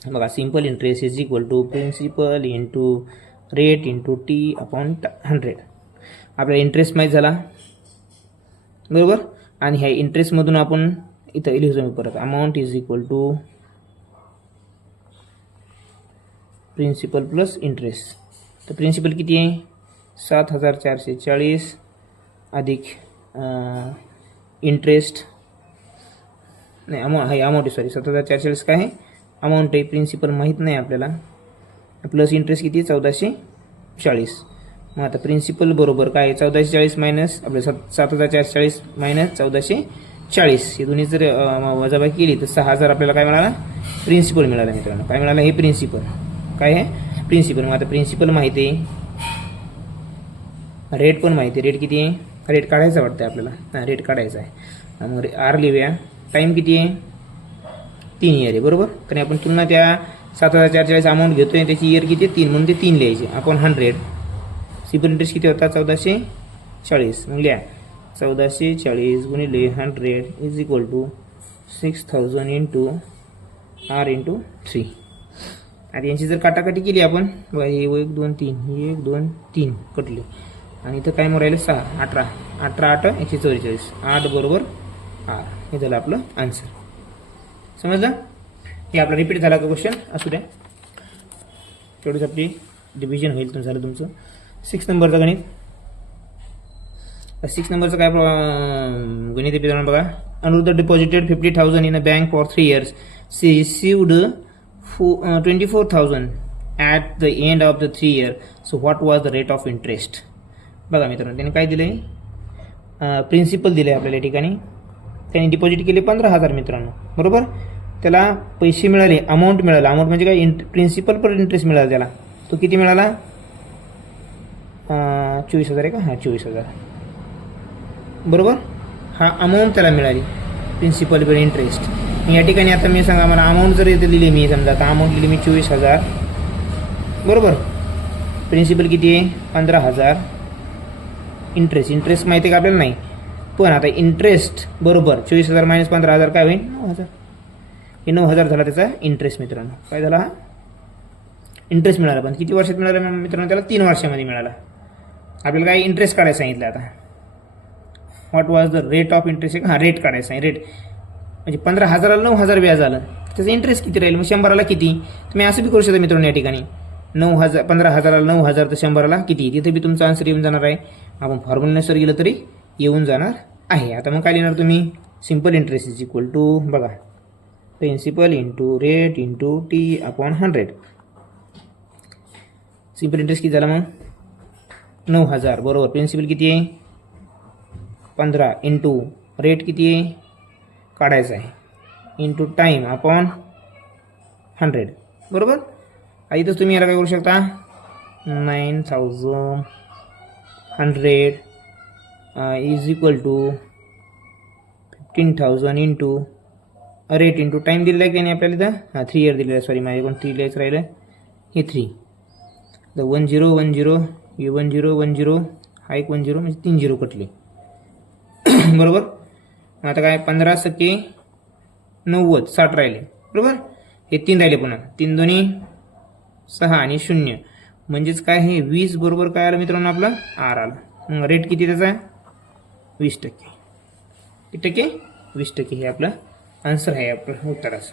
बघा simple interest is equal to principal into rate into T upon 100. आपल्याला इंटरेस्ट माहीत झाला बरोबर. आणि ह्या इंटरेस्टमधून आपण इथं लिहितो मी परत amount is equal to principal plus interest. तर प्रिन्सिपल किती आहे 7440 अधिक इंटरेस्ट नाही अमाऊंट आहे सॉरी 7440 काय आहे अमाऊंट आहे. प्रिन्सिपल माहीत नाही आपल्याला. प्लस इंटरेस्ट किती 1440. मग आता प्रिन्सिपल बरोबर काय 1440 मायनस आपले 7440 मायनस 1440 हे दोन्ही जर वजाबाकी केली तर 6000 आपल्याला काय मिळाला प्रिन्सिपल मिळाला मित्रांनो. काय मिळालं हे प्रिन्सिपल काय आहे प्रिन्सिपल. मग आता प्रिन्सिपल माहिती आहे रेट पण माहिती आहे. रेट किती आहे रेट काढायचा वाटतं आपल्याला. हां रेट काढायचा आहे. मग आर लिहूया. टाईम किती आहे 3 इयर आहे बरोबर. कारण आपण पुन्हा त्या 7440 अमाऊंट घेतोय त्याची इयर किती 3 म्हणून ते 3 लिहायचे आपण 100. सिंपल इंटरेस्ट किती होता 1440. मग लिहा 1440 गुणिले 100 is equal to 6000 into R into 3. आता यांची जर काटाकाटी केली आपण बघा हे 1 2 3 1 2 3 कटले. आणि इथं काय मग राहिले 6 18 18 8 144 8 बरोबर आर. हे झालं आपलं आन्सर. समजलं. हे आपला रिपीट झाला का क्वेश्चन असू द्या तेवढंच आपली डिव्हिजन होईल झालं तुमचं. 6 नंबरचं गणित. 6 नंबरचं काय गणित आहे बघा. Anirudh deposited 50,000 in a bank for 3 years. She received 24,000 at the end of the 3 year. So what was the rate of interest. बघा मित्रांनो त्याने काय दिलं आहे प्रिन्सिपल दिलं आहे आपल्याला या ठिकाणी. त्याने डिपॉझिट केले 15,000 मित्रांनो बरोबर. त्याला पैसे मिळाले अमाऊंट मिळाला. अमाऊंट म्हणजे काय प्रिन्सिपल पर इंटरेस्ट मिळाला त्याला. तो किती मिळाला 24,000 आहे का हां 24,000 बरोबर. हा अमाऊंट त्याला मिळाली प्रिन्सिपल पर इंटरेस्ट. या ठिकाणी आता मी सांगा मला अमाऊंट जर इथे लिहिली मी समजा आता अमाऊंट लिहिली मी 24,000 बरोबर. प्रिन्सिपल किती आहे 15,000. इंटरेस्ट माहिती आहे का आपल्याला नाही. पण आता इंटरेस्ट बरोबर 24,000 मायनस 15,000 काय होईल 9,000. हे 9,000 झाला त्याचा इंटरेस्ट मित्रांनो. काय झाला इंटरेस्ट मिळाला. पण किती वर्षात मिळाला मित्रांनो त्याला 3 वर्षामध्ये मिळाला. आपल्याला काय इंटरेस्ट काढायला सांगितलं आता. What was the rate of interest. हां रेट काढायचं आहे. रेट म्हणजे 15,000ला 9,000 व्याज आलं त्याचं इंटरेस्ट किती राहील मग 100ला किती. तुम्ही असं बी करू शकता मित्रांनो या ठिकाणी 15,000ला 9,000 तर 100ला किती. तिथे बी तुमचा आन्सर येऊन जाणार आहे. आपण फॉर्म्युल्यानुसार गेलं तरी येऊन जाणार आहे. आता मग काय लिहिणार तुम्ही simple interest is equal to बघा principal into rate into T upon 100. Simple interest किती झाला मग 9,000 बरोबर. प्रिन्सिपल किती आहे 15 इंटू रेट किती आहे काढायचं आहे इंटू टाईम अपॉन 100 बरोबर. इथंच तुम्ही याला काय करू शकता 9,100 is equal to 15,000 into rate into time दिलेला आहे त्याने आपल्याला इथं हां 3 year दिलेलं आहे. सॉरी माझ्याकडून 3 लिहायचं राहिलं हे 3 द 1010 हे 1010 हा एक 10 म्हणजे 3 0 कटले बरोबर. आता काय 15 सके 90 60 राहिले बरोबर. हे 3 राहिले पुन्हा 3 दोन्ही 6 आणि 0 म्हणजेच काय हे 20 बरोबर काय आलं मित्रांनो आपलं आर आलं. रेट किती त्याचा 20%. किती टक्के 20% हे आपलं आन्सर आहे आपलं उत्तराचं.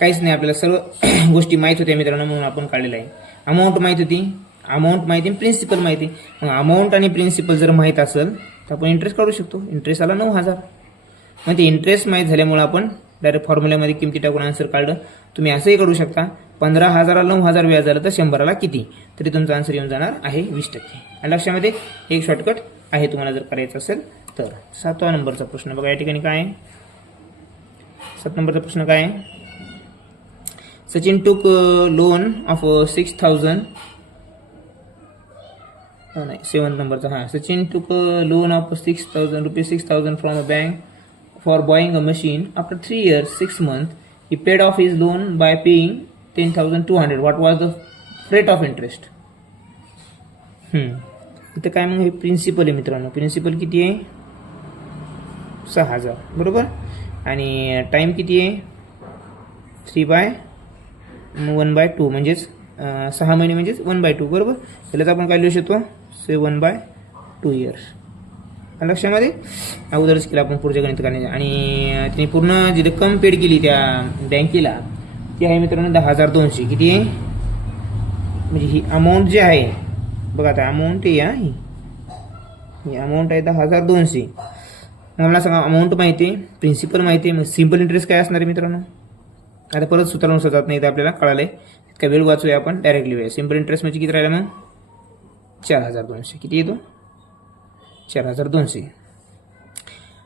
काहीच नाही आपल्याला सर्व गोष्टी माहीत होत्या मित्रांनो म्हणून आपण काढलेलं आहे. अमाऊंट माहीत होती अमाऊंट माहिती प्रिन्सिपल माहिती. मग अमाऊंट आणि प्रिन्सिपल जर माहीत असेल तर आपण इंटरेस्ट काढू शकतो. इंटरेस्ट आला 9,000. मग ते इंटरेस्ट माहीत झाल्यामुळे आपण डायरेक्ट फॉर्म्युल्यामध्ये किमती टाकून आन्सर काढलं. तुम्ही असंही करू शकता 15,000ला 9,000 व्याज झालं तर 100ला किती तरी तुमचा आन्सर येऊन जाणार आहे 20%. आणि लक्षामध्ये एक शॉर्टकट आहे तुम्हाला जर करायचं असेल तर. 7वा नंबरचा प्रश्न बघा या ठिकाणी काय आहे. 7 नंबरचा प्रश्न काय आहे. सचिन टूक लोन ऑफ 6,000 नाही 7 नंबरचा हां Sachin took loan of 6,000 rupees 6,000 from a bank for buying a machine. After 3 years 6 months he paid off his loan by paying 10,200. what was the rate of interest. इथं काय मग हे प्रिन्सिपल आहे मित्रांनो. Principal किती आहे 6,000 बरोबर. आणि टाईम किती आहे 3/1/2 म्हणजेच 6 महिने म्हणजेच 1/2 बरोबर. त्यालाच आपण काय लिहू शकतो 7/2 इयर्स. लक्षामध्ये अगोदरच केलं आपण पुढच्या गणित करण्याचे. आणि त्यांनी पूर्ण जी रक्कम पेड केली त्या बँकेला ती आहे मित्रांनो 10,200. किती आहे म्हणजे ही अमाऊंट जी आहे बघा, आता अमाऊंट आहे ही अमाऊंट आहे 10,200. मला सांगा अमाऊंट माहिती आहे, प्रिन्सिपल माहिती आहे, मग सिम्पल इंटरेस्ट काय असणार आहे मित्रांनो. आता परत सूत्रानुसार जात नाही तर आपल्याला कळालंय. इतका वेळ वाचूया आपण, डायरेक्टली लिहूया. सिम्पल इंटरेस्ट म्हणजे किती राहिला मग 4,200. किती येतो 4,200.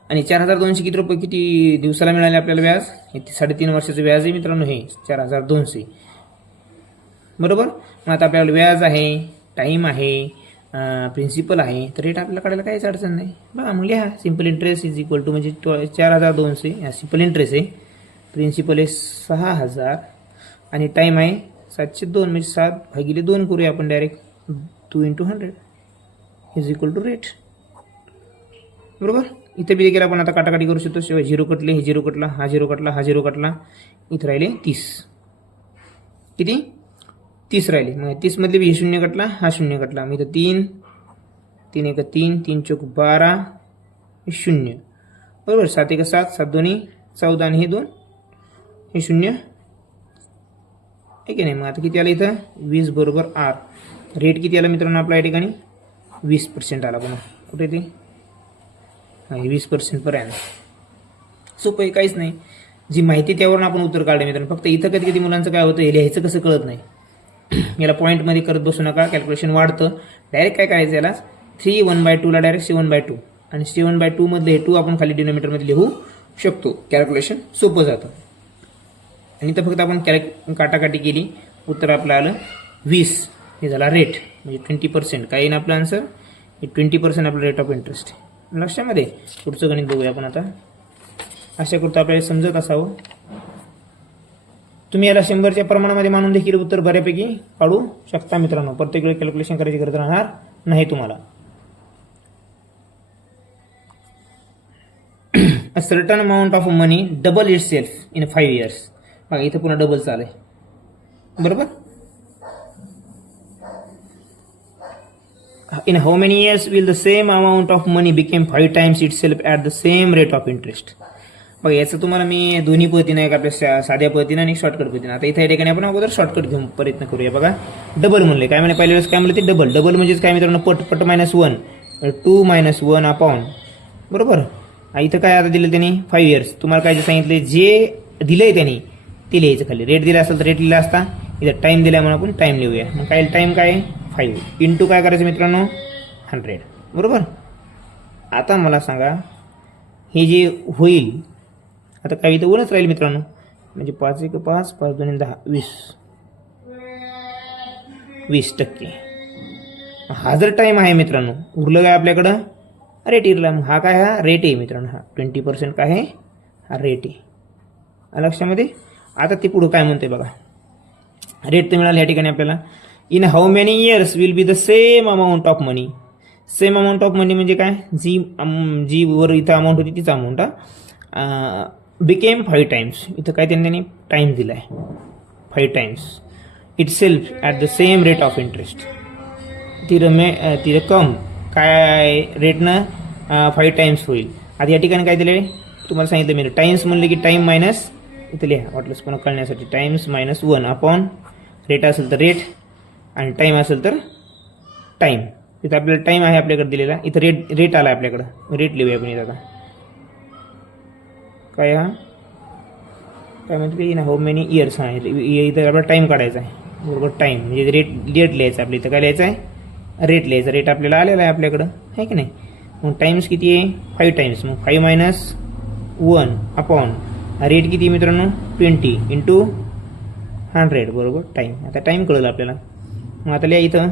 आणि 4,200 किती रुपये किती दिवसाला मिळाले आपल्याला व्याज. हे 3.5 वर्षाचं व्याज आहे मित्रांनो हे 4,200 बरोबर. मग आता आपल्याला व्याज आहे, टाईम आहे, प्रिन्सिपल आहे, तर रेट आपल्याला काढायला काहीच अडचण नाही. बघा मग लिहा simple interest is equal to म्हणजे 4,200 हा सिम्पल इंटरेस्ट आहे. प्रिन्सिपल आहे 6,000 आणि टाईम आहे 702 म्हणजे 7/2 करूया आपण डायरेक्ट. 2 × 100 इज इक्वल टू रेट बरोबर. इथे बी देखील आपण आता काटाकाटी करू शकतो. शिवाय 0 कटले, हे 0 कटला, हा 0 कटला, हा 0 कटला, इथं राहिले 30. किती 30 राहिले. मग 30 मधले बी 0 कटला, हा 0 कटला, मग इथं 3 3 1 3 3 चौक 12 0 बरोबर. 7 1 7 7 2 14 आणि हे 2 हे 0 आहे की नाही. मग आता किती आलं इथं 20 बरोबर R. रेट किती आला मित्रांनो आपल्या या ठिकाणी 20% आला. पुन्हा कुठे ते 20% पर्यंत. सोपं आहे, काहीच नाही. जी माहिती त्यावरून आपण उत्तर काढले मित्रांनो. फक्त इथं कधी कधी मुलांचं काय होतं, हे लिहायचं कसं कळत नाही. याला पॉईंटमध्ये करत बसू नका, कॅल्क्युलेशन वाढतं. डायरेक्ट काय करायचं याला 3/1/2 डायरेक्ट 7/2 आणि 7/2 मधले हे 2 आपण खाली डिनोमिनेटरमध्ये लिहू शकतो. कॅल्क्युलेशन सोपं जातं. आणि इथं फक्त आपण काटाकाटी केली, उत्तर आपलं आलं 20. हे झाला रेट म्हणजे 20%. काय येईल आपलं आन्सर हे 20% आपलं रेट ऑफ इंटरेस्ट. लक्षामध्ये. पुढचं गणित बघूया आपण आता. अशा करतो आपल्याला समजत असावं. तुम्ही याला 100च्या प्रमाणामध्ये मानून देखील उत्तर बऱ्यापैकी काढू शकता मित्रांनो. प्रत्येक वेळी कॅल्क्युलेशन करायची गरज राहणार नाही तुम्हाला. A certain amount of money double itself in 5 years. बघा इथं पुन्हा डबल चालू आहे बरोबर. In how many years will the same amount of money become 5 times itself at the same rate of interest. बघा याचं तुम्हाला मी दोन्ही पद्धतीने एक आपल्या साध्या पद्धतीने आणि शॉर्टकट पद्धतीने. आता इथे या ठिकाणी आपण अगोदर शॉर्टकट घेऊन प्रयत्न करूया. बघा डबल म्हणले काय, म्हणजे पहिल्या वेळेस काय म्हणले ते डबल. डबल म्हणजेच काय मित्रांनो पट पट -1 2 - 1 अपॉन बरोबर. इथं काय आता दिलं त्यांनी 5 years. तुम्हाला काय जे सांगितले जे दिलंय त्यांनी ते लिहायचं खाली. रेट दिला असेल तर रेट लिहिला असता. इथं टाईम दिला म्हणून आपण टाईम लिहूया. मग काय टाईम काय 5 इंटू काय करायचं मित्रांनो 100 बरोबर. आता मला सांगा हे जे होईल आता काय इथं वरच राहील मित्रांनो. म्हणजे 5 1 5 5 2 10 20% हा जर टाईम आहे मित्रांनो. उरलं काय आपल्याकडं रेट इरला. मग हा काय हा रेट आहे मित्रांनो. हा 20% काय आहे हा रेट आहे. लक्षामध्ये. आता ते पुढं काय म्हणते बघा. रेट तर मिळालं या ठिकाणी आपल्याला. In how many years will be the same amount of money. Same amount of money म्हणजे काय जी वर इथं अमाऊंट होती तीच अमाऊंट बिकेम 5 times. इथं काय त्यांनी टाईम दिला आहे 5 times it self at the same rate of interest. ती रक्कम काय रेटनं 5 times होईल. आता या ठिकाणी काय दिले तुम्हाला सांगितलं मी. टाइम्स म्हणले की टाईम मायनस इथं लिहा वाटलंच पण कळण्यासाठी. टाइम्स -1 अपॉन रेट असेल तर रेट आणि टाईम असेल तर टाईम. इथं आपल्याला टाईम आहे आपल्याकडे दिलेला. इथं रेट आला आपल्याकडं. रेट लिहूया आपण इथं. आता काय हा काय म्हणतो की ना हाऊ मेनी इयर्स. हा इथं आपल्याला टाईम काढायचा आहे बरोबर. टाईम म्हणजे रेट लिहायचं आपल्या इथं. काय लिहायचं आहे रेट लिहायचा. रेट आपल्याला आलेला आहे आपल्याकडं आहे की नाही. मग टाईम्स किती आहे 5 times. मग 5 - 1 अपॉन रेट किती मित्रांनो 20 इंटू 100 बरोबर टाईम. आता टाईम कळलं आपल्याला. मग आता लिहा इथं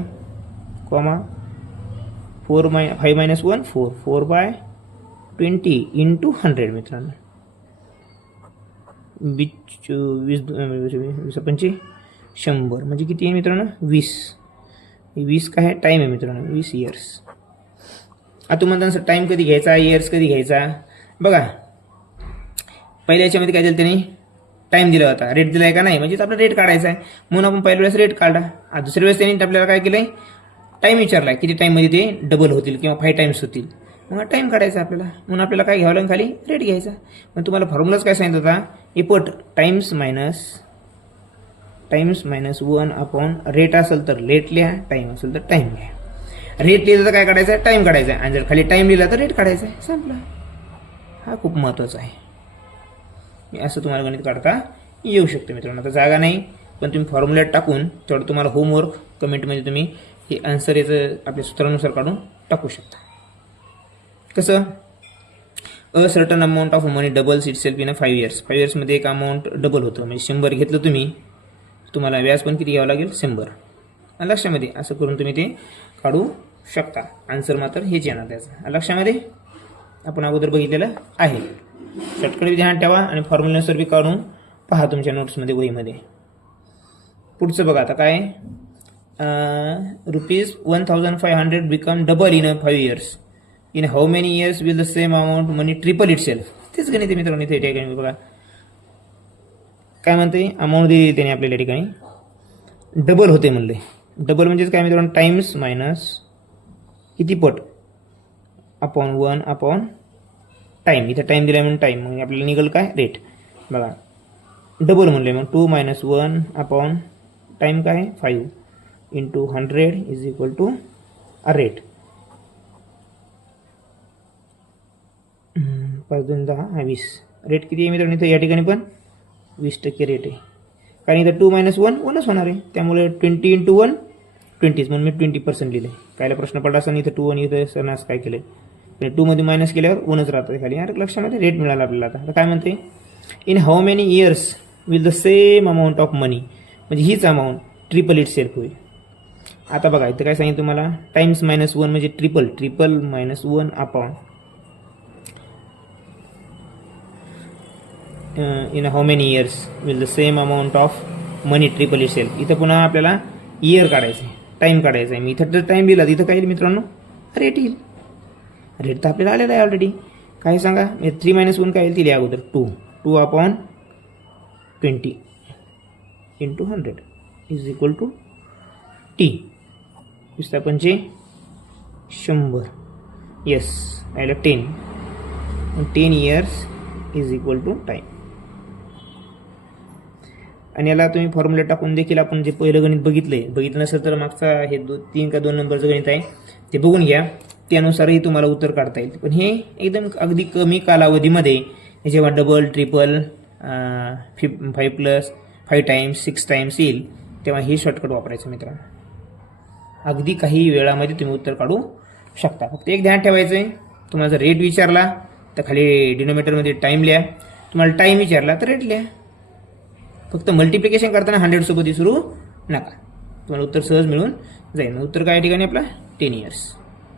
कॉमा 5 - 1 4 4/20 इंटू 100 मित्रांनो. 20 100 म्हणजे किती आहे मित्रांनो 20. 20 काय आहे टाईम आहे मित्रांनो 20 इयर्स. आता तुम्हाला त्यांचा टाईम कधी घ्यायचा इयर्स कधी घ्यायचा बघा. पहिल्या याच्यामध्ये काय दिलं त्यांनी टाईम दिला होता, रेट दिला आहे का नाही, म्हणजेच आपला रेट काढायचा आहे. म्हणून आपण पहिल्या वेळेस रेट काढला. दुसऱ्या वेळेस त्यांनी आपल्याला काय केलं आहे, टाईम विचारला किती टाईममध्ये ते डबल होतील किंवा 5 टाईम्स होतील. मग टाईम काढायचा आपल्याला. म्हणून आपल्याला काय घ्यावं लागेल, खाली रेट घ्यायचा. मग तुम्हाला फॉर्म्युलाच काय सांगितलं होता, इपट टाईम्स मायनस 1 अपॉन रेट असेल तर रेट लिहा, टाईम असेल तर टाईम लिहा. रेट लिहिलं तर काय काढायचं आहे, टाईम काढायचा आहे. आणि जर खाली टाईम लिहिला तर रेट काढायचा आहे. संपला. हा खूप महत्त्वाचा आहे. मी असं तुम्हाला गणित काढता येऊ शकते मित्रांनो. आता जागा नाही, पण तुम्ही फॉर्म्युल्यात टाकून तेवढं तुम्हाला होमवर्क कमेंटमध्ये तुम्ही हे आन्सर याचं आपल्या सूत्रानुसार काढून टाकू शकता. कसं, a certain amount of money doubles it self in 5 years. 5 yearsमध्ये एक अमाऊंट डबल होतं. म्हणजे 100 घेतलं तुम्ही, तुम्हाला व्याज पण किती घ्यावं लागेल, 100. लक्षामध्ये असं करून तुम्ही ते काढू शकता. आन्सर मात्र हेच येणार त्याचं. लक्षामध्ये आपण अगोदर बघितलेलं आहे. शॉर्टकट ध्यान ठेवा आणि फॉर्म्युल्यानुसार बी काढून पहा तुमच्या नोट्समध्ये, वहीमध्ये. पुढचं बघा आता काय, ₹1,500 become double in 5 years. In how many years will the same amount money triple it self. तेच गणित आहे मित्रांनो. इथे ठिकाणी बघा काय म्हणते, अमाऊंट दिली त्याने आपल्याला ठिकाणी, डबल होते म्हणले. डबल म्हणजेच काय मित्रांनो, टाईम्स मायनस किती पट अपॉन 1 अपॉन टाईम. इथं टाईम दिला म्हणून टाईम, मग आपल्याला निघेल काय, रेट. बघा डबल म्हणले, मग 2 - 1 अपॉन टाईम काय 5 into 100 is equal to a rate. 5 × 2 = 10 20. Rate किती आहे मित्रांनो, इथं या ठिकाणी पण 20% रेट आहे. कारण इथं 2 - 1 1च होणार आहे. त्यामुळे 20 इंटू 1 20, म्हणून मी 20% लिहिले. कायला प्रश्न पडला असताना इथं 2 आणि इथं सणास काय केलं, 2 मध्ये मायनस केल्यावर 1च राहतं खाली. यार लक्षामध्ये रेट मिळाला आपल्याला. आता काय म्हणते, in how many years will the same amount of money. म्हणजे हीच अमाऊंट ट्रिपल इट सेल्फ होईल. आता बघा इथं काय सांगितलं तुम्हाला, टाईम्स -1 म्हणजे triple -1 upon in how many years will the same amount of money triple it self. इथं पुन्हा आपल्याला इयर काढायचं आहे, टाईम काढायचा आहे. मी इथं जर टाईम दिला तिथं काय येईल मित्रांनो, रेट येईल. रेट तर आपल्याला आलेला आहे ऑलरेडी. काय सांगा, 3 - 1 काय येईल तिला अगोदर, 2 upon 20 into 100 is equal to T. 25 100. Yes आयला 10 years is equal to time. आणि याला तुम्ही फॉर्म्युला टाकून देखील आपण जे पहिलं गणित बघितलं नसेल तर मागचा हे 3 का 2 नंबरचं गणित आहे ते बघून घ्या. त्यानुसारही तुम्हाला उत्तर काढता येईल. पण हे एकदम अगदी कमी कालावधीमध्ये जेव्हा डबल ट्रिपल 5 टाईम्स 6 टाईम्स येईल तेव्हा हे शॉर्टकट वापरायचं मित्रांनो. अगदी काही वेळामध्ये तुम्ही उत्तर काढू शकता. फक्त एक ध्यान ठेवायचं आहे, तुम्हाला जर रेट विचारला तर खाली डिनोमिनेटरमध्ये टाईम लिहा. तुम्हाला टाईम विचारला तर रेट लिहा. फक्त मल्टिप्लिकेशन करताना 100 सोबत विसरू नका. तुम्हाला उत्तर सहज मिळून जाईल. उत्तर काय ठिकाणी आपला 10 years.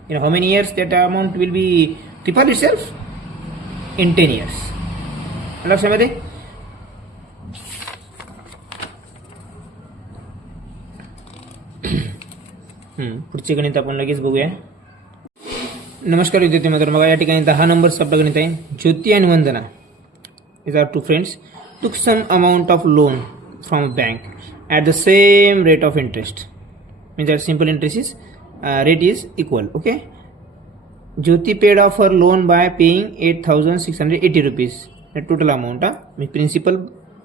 In how many years that amount will be triple it self in 10 years. लक्षामध्ये. पुढचे गणित आपण लगेच बघूया. नमस्कार विद्यार्थी मित्र, बघा या ठिकाणी 10 नंबरचं आपलं गणित आहे. ज्योती आणि Vandana is are 2 friends took some amount of loan from a bank at the same rate of interest. Means that simple interest is rate is equal. Okay. Jyoti paid off her loan by paying 8,680 rupees. The total amount means principal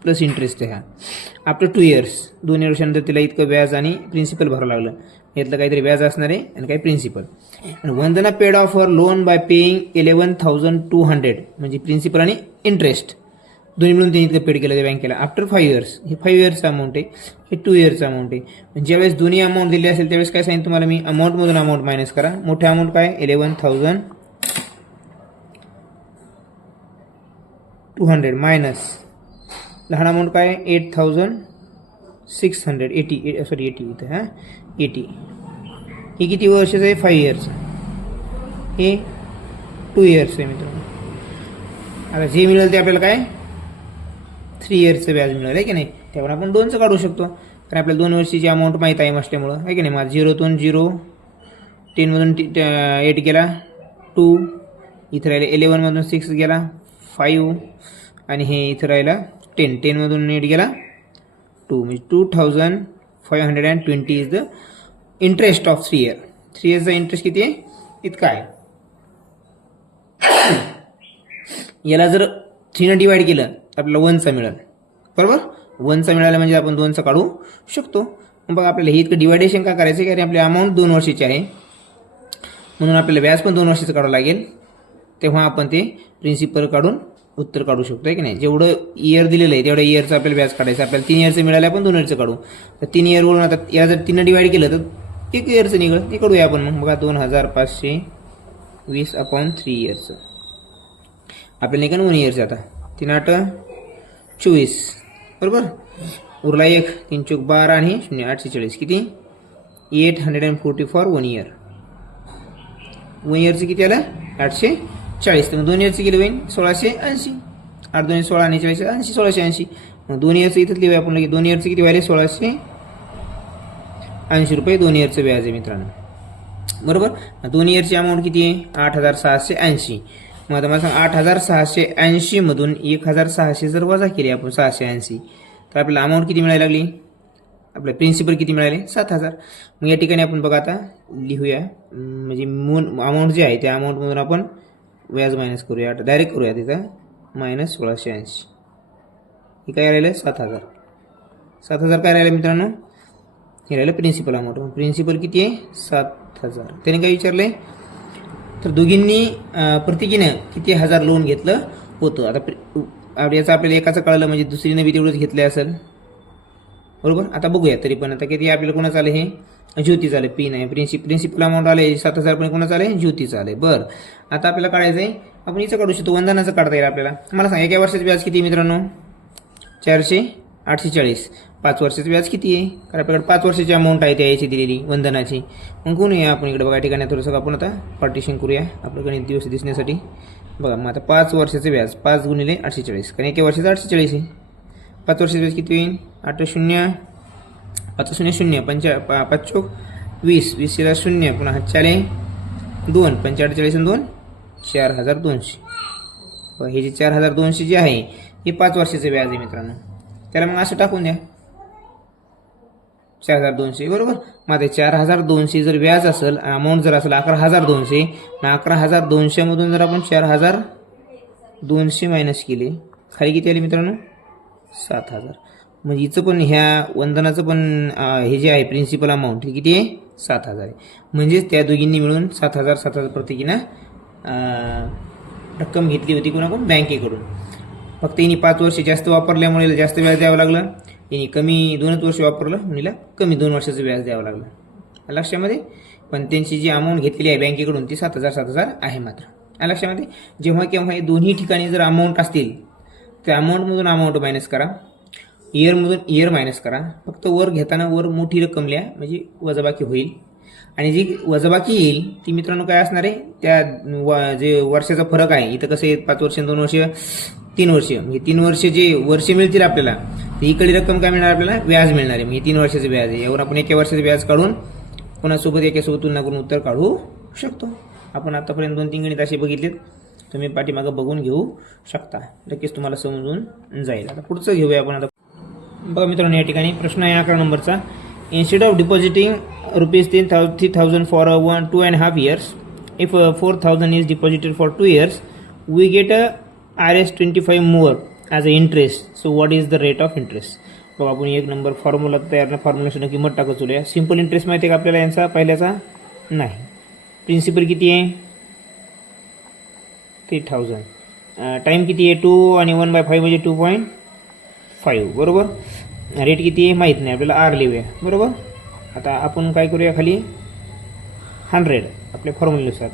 plus interest आहे. After 2 years 2 वर्षानंतर तिला इतकं व्याज आणि principal भरावं लागलं. यातलं काहीतरी व्याज असणार आहे आणि काही प्रिन्सिपल. आणि Vandana paid off her loan by paying 11,200 म्हणजे प्रिन्सिपल आणि इंटरेस्ट दोन्ही मिळून त्यांनी इतकं पेड केलं त्या बँकेला. आफ्टर 5 years हे 5 yearचा अमाऊंट आहे, हे 2 yearचा अमाऊंट आहे. ज्यावेळेस दोन्ही अमाऊंट दिली असेल त्यावेळेस काय सांगितलं तुम्हाला मी, अमाऊंटमधून अमाऊंट मायनस करा. मोठ्या अमाऊंट काय 11,200 मायनस लहान अमाऊंट काय 8,680 सॉरी 80 इथं 80. हे किती वर्षाचं आहे 5 years. हे 2 years आहे मित्रांनो. आता जे मिळेल ते आपल्याला काय 3 yearsचं व्याज मिळेल आहे की नाही. त्यावर आपण 2चं काढू शकतो कारण आपल्याला 2 वर्षाची अमाऊंट माहीत आहे असल्यामुळं आहे की नाही. माझा 0तून 0 10मधून 8 गेला 2 इथं राहिलं 11मधून 6 गेला 5 आणि हे इथं राहिला 10 8 गेला 2 म्हणजे 2520 is the interest of 3 year. 3 इयर्सचा इंटरेस्ट किती आहे? इतका आहे. याला जर 3 डिवाइड केलं तर आपल्याला 1चा मिळेल. बरोबर, 1चा मिळाला म्हणजे आपण 2चा काढू शकतो. मग बघा आपल्याला हे इतकं डिवायडेशन का करायचं? कारण आपली अमाऊंट 2 वर्षाची आहे म्हणून आपल्याला व्याज पण 2 वर्षाचं काढावं लागेल. तेव्हा आपण ते प्रिन्सिपल काढून उत्तर काढू शकतो आहे की नाही. जेवढं इयर दिलेलं आहे तेवढ्या इयरचं आपल्याला व्याज काढायचं. आपल्याला 3 इयरचं मिळालं आपण 2 इयरचं काढू. तर 3 इयरवरून आता या जर 3 डिवाइड केलं तर 1 इयरचं निघेल, ते काढूया आपण. मग बघा 2520/3 इयरचं आपल्याला निघेल 1 इयरचं. आता 3 8 24 बरोबर, उरला 1 3 चौक 12 आणि 0 840 किती? 840 फॉर 1 इयर. 1 इयरचं किती आलं? 840. तर मग 2 इयरचं किती होईल? 1680. 8 2 16 आणि 40 80 1680. मग 2 इयरचं इथंच लिहूया आपण. 2 इयरचं किती व्हायला? 1680 रुपये 2 इयरचं व्याज आहे मित्रांनो. बरोबर, 2 इयरची अमाऊंट किती आहे? 8680. मग आता मला सांग 8680 मधून 1600 जर वजा केली आपण 680 तर आपल्याला अमाऊंट किती मिळायला लागली? आपलं प्रिन्सिपल किती मिळाले? 7000. मग या ठिकाणी आपण बघा आता लिहूया, म्हणजे अमाऊंट जे आहे त्या अमाऊंटमधून आपण व्याज मायनस करूया. आता डायरेक्ट करूया तिथं मायनस 1680. हे काय राहिलं? 7000. 7000 काय राहिलं मित्रांनो? हे राहिलं प्रिन्सिपल अमाऊंट. प्रिन्सिपल किती आहे? 7000. त्याने काय विचारलंय? तर दोघींनी प्रत्येकीनं किती हजार लोन घेतलं होतं. आता याचं आपल्याला एकाचं कळलं म्हणजे दुसरीनं बी तेवढंच घेतलं असेल. बरोबर, आता बघूया तरी पण. आता किती आपल्याला कोणाचं आलं? हे ज्योतीचं आलं. पी नाही प्रिन्सिपल अमाऊंट आले 7000 पण कोणाचं आलं? ज्योतीचं आलं. बरं, आता आपल्याला काढायचं आहे. आपण हिचं काढू शकतो, वंदनाचं काढता येईल आपल्याला. मला सांगा एका वर्षाचं व्याज किती मित्रांनो? 840. 5 वर्षाचं व्याज किती आहे? कारण आपल्याकडे 5 वर्षाची अमाऊंट आहे त्या याची दिलेली वंदनाची. मग कोण आहे आपण इकडे बघा ठिकाणी थोडंसं आपण आता पार्टिशन करूया आपलं गणित दिवस दिसण्यासाठी. बघा मग आता 5 वर्षाचं व्याज 5 गुणिले 840 कारण एका वर्षाचं 840 आहे. 5 वर्षाचं व्याज किती होईल? 8 0 5 0 0 5 चौक 20 20 0 पुन्हा 4 2 45 2 4200. हे जे 4200 जे आहे हे 5 वर्षाचं व्याज आहे मित्रांनो. त्याला मग असं टाकून द्या 4200 बरोबर. मग आता 4200 जर व्याज असेल, अमाऊंट जर असेल 11200, 11200 मधून जर आपण 4200 मायनस केले खाली किती आले मित्रांनो? 7000. म्हणजे हिचं पण ह्या वंदनाचं पण हे जे आहे प्रिन्सिपल अमाऊंट हे किती आहे? 7000 आहे. म्हणजेच त्या दोघींनी मिळून 7000 प्रत्येकीनं रक्कम घेतली होती कोणाकडून? बँकेकडून. फक्त हिने 5 वर्ष जास्त वापरल्यामुळे जास्त व्याज द्यावं लागलं. हिने कमी 2 वर्ष वापरलं म्हणून कमी 2 वर्षाचं व्याज द्यावं लागलं. लक्षामध्ये. पण त्यांची जी अमाऊंट घेतलेली आहे बँकेकडून ती 7000 आहे मात्र. लक्षामध्ये. जेव्हा केव्हा हे दोन्ही ठिकाणी जर अमाऊंट असतील त्या अमाऊंटमधून अमाऊंट मायनस करा, इयरमधून इयर मायनस करा. फक्त वर घेताना वर मोठी रक्कम लिहा म्हणजे वजाबाकी होईल. आणि जी वजाबाकी येईल ती मित्रांनो काय असणार आहे? त्या जे वर्षाचा फरक आहे इथं कसं आहे 5 वर्ष 2 वर्ष 3 वर्ष म्हणजे 3 वर्ष जे वर्ष मिळतील आपल्याला तर इकडे रक्कम काय मिळणार? आपल्याला व्याज मिळणार आहे. म्हणजे 3 वर्षाचं व्याज आहे. यावर आपण एका वर्षाचं व्याज काढून कोणासोबत एकासोबत तुलना करून उत्तर काढू शकतो. आपण आतापर्यंत 2-3 गणित असे बघितलेत, तुम्ही पाठीमागं बघून घेऊ शकता. नक्कीच तुम्हाला समजून जाईल. आता पुढचं घेऊया आपण. आता बघा मित्रांनो या ठिकाणी प्रश्न आहे 11 नंबरचा. Instead of depositing ₹3,000 for 2.5 years, if 4,000 is deposited for 2 years, we get a Rs25 more as a interest. So what is the rate of interest? बघा आपण 1 नंबर फॉर्म्युला तयार फॉर्म्युलेशन किंमत टाकत चलूया. सिंपल इंटरेस्ट माहिती आहे का आपल्याला यांचा पहिल्याचा? नाही. प्रिन्सिपल किती आहे? 3000. टाईम किती आहे? 2 आणि 1/5 म्हणजे 2.5 बरोबर. रेट किती आहे माहीत नाही आपल्याला, आर लिहूया बरोबर. आता आपण काय करूया खाली 100 आपल्या फॉर्म्युलेनुसार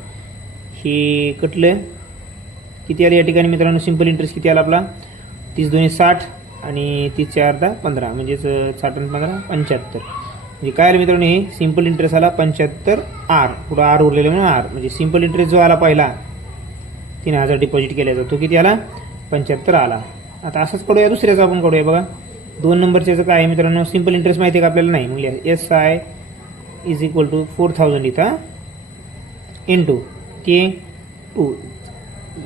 हे कटलं किती आलं या ठिकाणी मित्रांनो? सिंपल इंटरेस्ट किती आला आपला? 30 2 60 आणि 30 4 15 म्हणजेच 60 आणि 15 75. म्हणजे काय आलं मित्रांनो? हे सिंपल इंटरेस्ट आला 75 आर. पुढं आर उरलेलं म्हणून आर. म्हणजे सिंपल इंटरेस्ट जो आला पहिला 3000 डिपॉझिट केल्याचा तो किती आला? 75 आला. आता असंच काढूया दुसऱ्याचा आपण काढूया. बघा 2 नंबरच्याचं काय आहे मित्रांनो? सिंपल इंटरेस्ट माहिती आहे का आपल्याला? नाही. म्हणजे SI इज इक्वल टू 4000 इथं इंटू K2.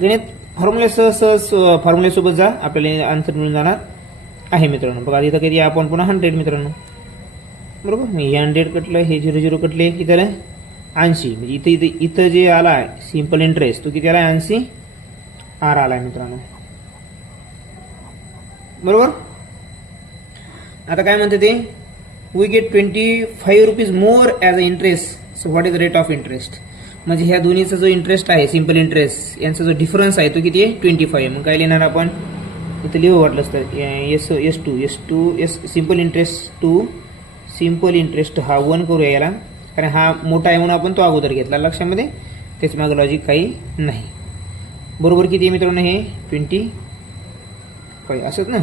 गणित फॉर्म्युलेसोबत जा आपल्याला आन्सर मिळून जाणार. आहे मित्रांनो. बघा इथं किती आपण पुन्हा 100 मित्रांनो, बरोबर. मग हे 100 कटलं, हे 0 कटले, किती आलं 80. म्हणजे इथं जे आला आहे सिम्पल इंटरेस्ट तो किती आला 80 आर आला आहे मित्रांनो, बरोबर. आता काय म्हणते ते, we get 25 rupees more as a interest. So what is the rate of interest. म्हणजे ह्या दोन्हीचा जो इंटरेस्ट आहे सिम्पल इंटरेस्ट यांचा जो डिफरन्स आहे तो किती आहे 25. मग काय लिहिणार आपण इथं लिहू वाटलंच तर S simple interest to simple interest हा 1 करूया याला, कारण हा मोठा आहे म्हणून आपण तो अगोदर घेतला लक्षामध्ये, त्याच्या मागे लॉजिक काही नाही. बरोबर किती आहे मित्रांनो हे 25 असंच ना,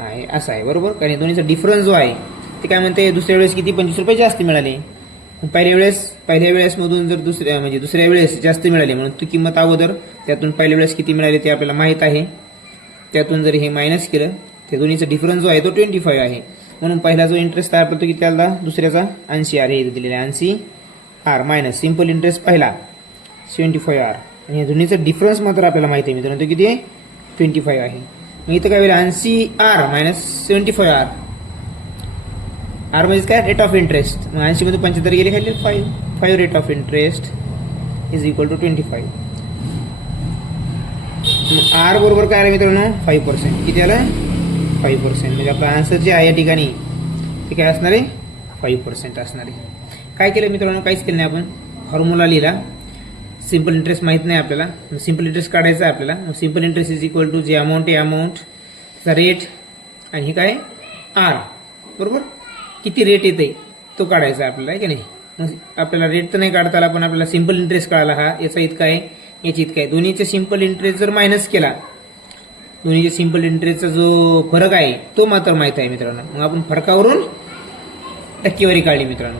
आहे असं आहे बरोबर. कारण दोन्हीचा डिफरन्स जो आहे ते काय म्हणते दुसऱ्या वेळेस किती 25 रुपये जास्त मिळाले. पहिल्या वेळेसमधून जर दुसऱ्या वेळेस जास्त मिळाले म्हणून ती किंमत अगोदर, त्यातून पहिल्या वेळेस किती मिळाले ते आपल्याला माहीत आहे, त्यातून जर हे मायनस केलं ते दोन्हीचा डिफरन्स जो आहे तो 25 आहे. म्हणून पहिला जो इंटरेस्ट तयार पडतो किती आला दुसऱ्याचा 80 आर, हे दिलेले 80 आर मायनस सिम्पल इंटरेस्ट पहिला 75 आर, आणि या दोन्हीचा डिफरन्स मात्र आपल्याला माहिती आहे मित्रांनो तो किती आहे 25 आहे. मग इथं काय होईल 80 आर मायनस 75 आर, आर म्हणजे काय रेट ऑफ इंटरेस्ट. मग 80 मध्ये 75 गेले खाली 5 rate of interest is equal to 25. मग आर बरोबर काय आलं मित्रांनो 5%. किती आलं 5%. म्हणजे आपला आन्सर जे आहे या ठिकाणी ते काय असणार आहे 5% असणार आहे. काय केलं मित्रांनो, काहीच केलं नाही आपण, फॉर्म्युला लिहिला. सिम्पल इंटरेस्ट माहीत नाही आपल्याला, सिम्पल इंटरेस्ट काढायचा आहे आपल्याला. Simple interest is equal to जे अमाऊंट आहे अमाऊंटचा रेट, आणि हे काय आर बरोबर किती रेट येते तो काढायचा आपल्याला आहे की नाही. मग आपल्याला रेट तर नाही काढता आला, पण आपल्याला सिम्पल इंटरेस्ट कळाला हा याचा इतका आहे याची इतका आहे. दोन्हीचे सिम्पल इंटरेस्ट जर मायनस केला, दोन्हीचे सिम्पल इंटरेस्टचा जो फरक आहे तो मात्र माहीत आहे मित्रांनो. मग आपण फरकावरून टक्केवारी काढली मित्रांनो,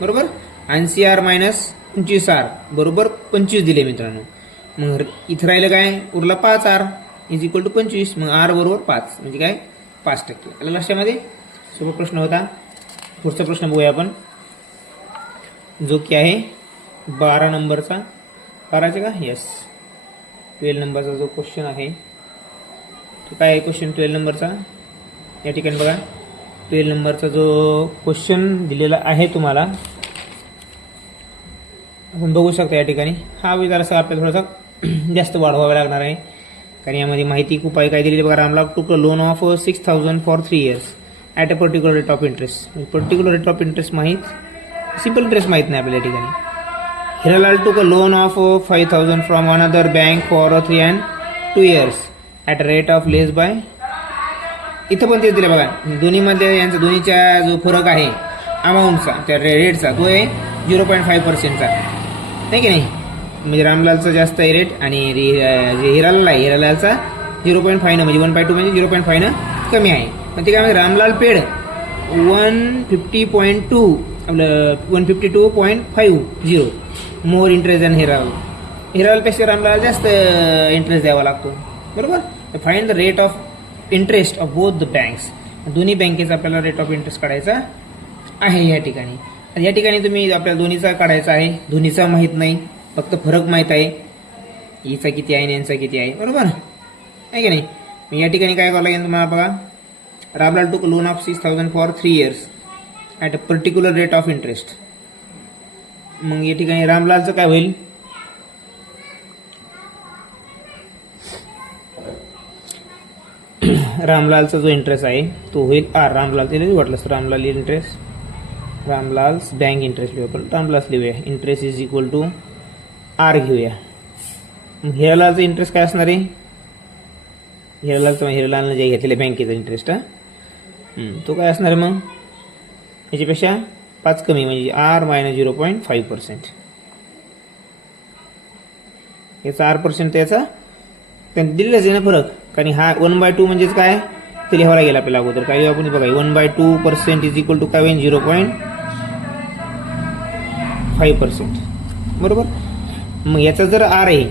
बरोबर. 80 आर मायनस 25 आर बरोबर 25 दिले मित्रांनो. मग इथं राहिलं काय उरला 5 आर इज इक्वल टू 25. मग आर बरोबर 5 म्हणजे काय 5%. आलं लक्षामध्ये. सोपा प्रश्न होता. पुढचा प्रश्न बघूया आपण, जो की आहे 12 नंबरचा, 12चे का 12 नंबरचा जो क्वेश्चन आहे तो काय आहे क्वेश्चन 12 नंबरचा. या ठिकाणी बघा 12 नंबरचा जो क्वेश्चन दिलेला आहे तुम्हाला आपण बघू शकता या ठिकाणी. हा जरासा आपल्याला थोडासा जास्त वाढवावा लागणार आहे, कारण यामध्ये माहिती खूप आहे. काय दिलेली बघा, Ramlal took a loan of 6,000 for 3 years at a particular rate of interest. Particular rate of interest माहीत, सिम्पल इंटरेस्ट माहीत नाही आपल्या ठिकाणी. Hiralal took a loan of 5,000 from another bank for 3 and 2 years at a rate of less by. इथं पण तेच दिलं बघा, दोन्हीमध्ये यांचा दोन्हीचा जो फरक आहे अमाऊंटचा त्या रेटचा तो आहे 0.5%चा नाही की नाही. म्हणजे रामलालचा जास्त आहे रेट, आणि जे हिरालाल आहे हिरालालचा 0.5 म्हणजे 1/2 म्हणजे 0.5 कमी आहे. पण ते काय म्हणजे रामलाल पेड 150.2 आपलं 152.50 मोर इंटरेस्ट दॅन हिरालाल. हिरालालपेक्षा रामलाल जास्त इंटरेस्ट द्यावा लागतो बरोबर. Find the rate of interest of both the banks. दोन्ही बँकेचा आपल्याला रेट ऑफ इंटरेस्ट काढायचा आहे या ठिकाणी. या ठिकाणी तुम्ही आपल्याला दोन्हीचा काढायचा आहे, दोन्हीचा माहीत नाही, फक्त फरक माहीत आहे हिचा किती आहे आणि यांचा किती आहे बरोबर आहे की नाही. मग या ठिकाणी काय करावं लागेल तुम्हाला बघा, रामलाल टूक loan of 6,000 for 3 years at a particular rate of interest. मग या ठिकाणी रामलालचं काय होईल, रामलालचा जो इंटरेस्ट आहे तो होईल आर. रामलाल ते वाटलं Ramlal interest, Ramlal's bank interest लिहूया, पण रामलाल्स लिहूया. Interest is equal to R घेऊया. हिरालालचा इंटरेस्ट काय असणार आहे, हिरालालनं जे घेतलेले बँकेचा इंटरेस्ट तो काय असणार आहे मग याच्यापेक्षा 5 कमी म्हणजे आर मायनस 0.5%. याचा R% त्याचा दिलेलाच आहे ना फरक, कारण हा 1/2 म्हणजेच काय ते लिहावं लागेल आपल्याला अगोदर. काय आपण बघा 1/2% इज इक्वल टू काय होईल 0.5% बरोबर. मग याचा जर आर आहे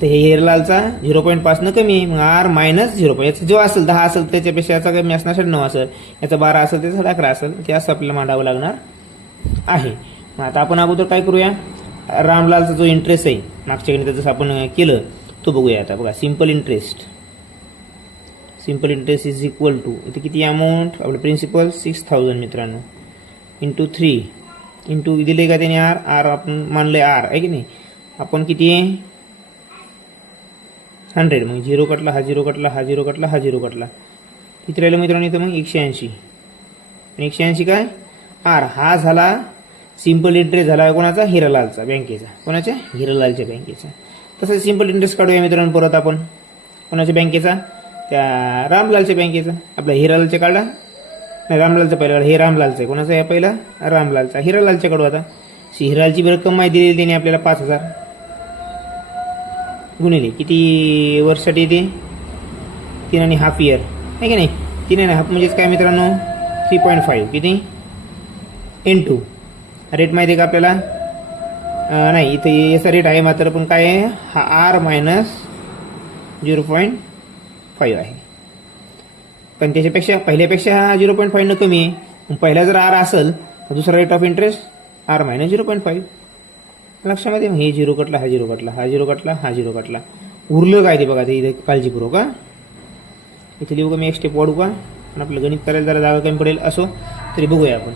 तर हे हिरालालचा 0.5 न कमी आहे, मग आर मायनस 0. याचा जो असेल 10 असेल त्याच्यापेक्षा याचा कमी असणार 9 असेल, याचा 12 असेल त्याचा 11 असेल, ते असं आपल्याला मांडावं लागणार आहे. मग आता आपण अगोदर काय करूया, रामलालचा जो इंटरेस्ट आहे मागच्या गणितात जसं आपण केलं तो बघूया. आता बघा simple simple interest is equal to इथे किती अमाऊंट आपलं प्रिन्सिपल 6000 मित्रांनो इंटू 3 इंटू दिले का त्याने आर आर आपण मानले आर आहे की नाही आपण किती आहे 100 मग 0 कटला हा 0 कटला हा 0 कटला हा 0 कटला किती राहिलं मित्रांनो इथं मग 180 180 काय आर हा झाला सिम्पल इंटरेस्ट झाला कोणाचा हिरालालचा बँकेचा कोणाच्या हिरालालच्या बँकेचा तसंच सिम्पल इंटरेस्ट काढूया मित्रांनो परत आपण कोणाच्या बँकेचा त्या रामलालच्या बँकेचा आपल्या हिरालालच्या काढला नाही रामलालचा पहिला हे रामलालचं आहे कोणाचा आहे पहिला रामलालचा हिरालालच्या काढू आता हिरालालची रक्कम माहिती दिली त्याने आपल्याला 5000 गुणिले किती वर्षासाठी येते 3.5 इयर आहे की नाही 3.5 म्हणजेच काय मित्रांनो 3.5 किती N2 रेट माहिती आहे का आपल्याला नाही इथे याचा रेट आहे मात्र पण काय आहे हा आर मायनस 0.5 आहे पण त्याच्यापेक्षा पहिल्यापेक्षा हा 0.5 न कमी आहे पहिला जर आर असेल तर दुसरा rate of interest R minus 0.5 लक्षामध्ये हे 0 कटला हा 0 कटला हा 0 कटला हा 0 कटला उरलं काय ते बघा ते इथे काळजीपूर्वक का इथे लिहू का मी एक स्टेप वाढू का पण आपलं गणित करायला जरा जागा कमी पडेल असो तरी बघूया आपण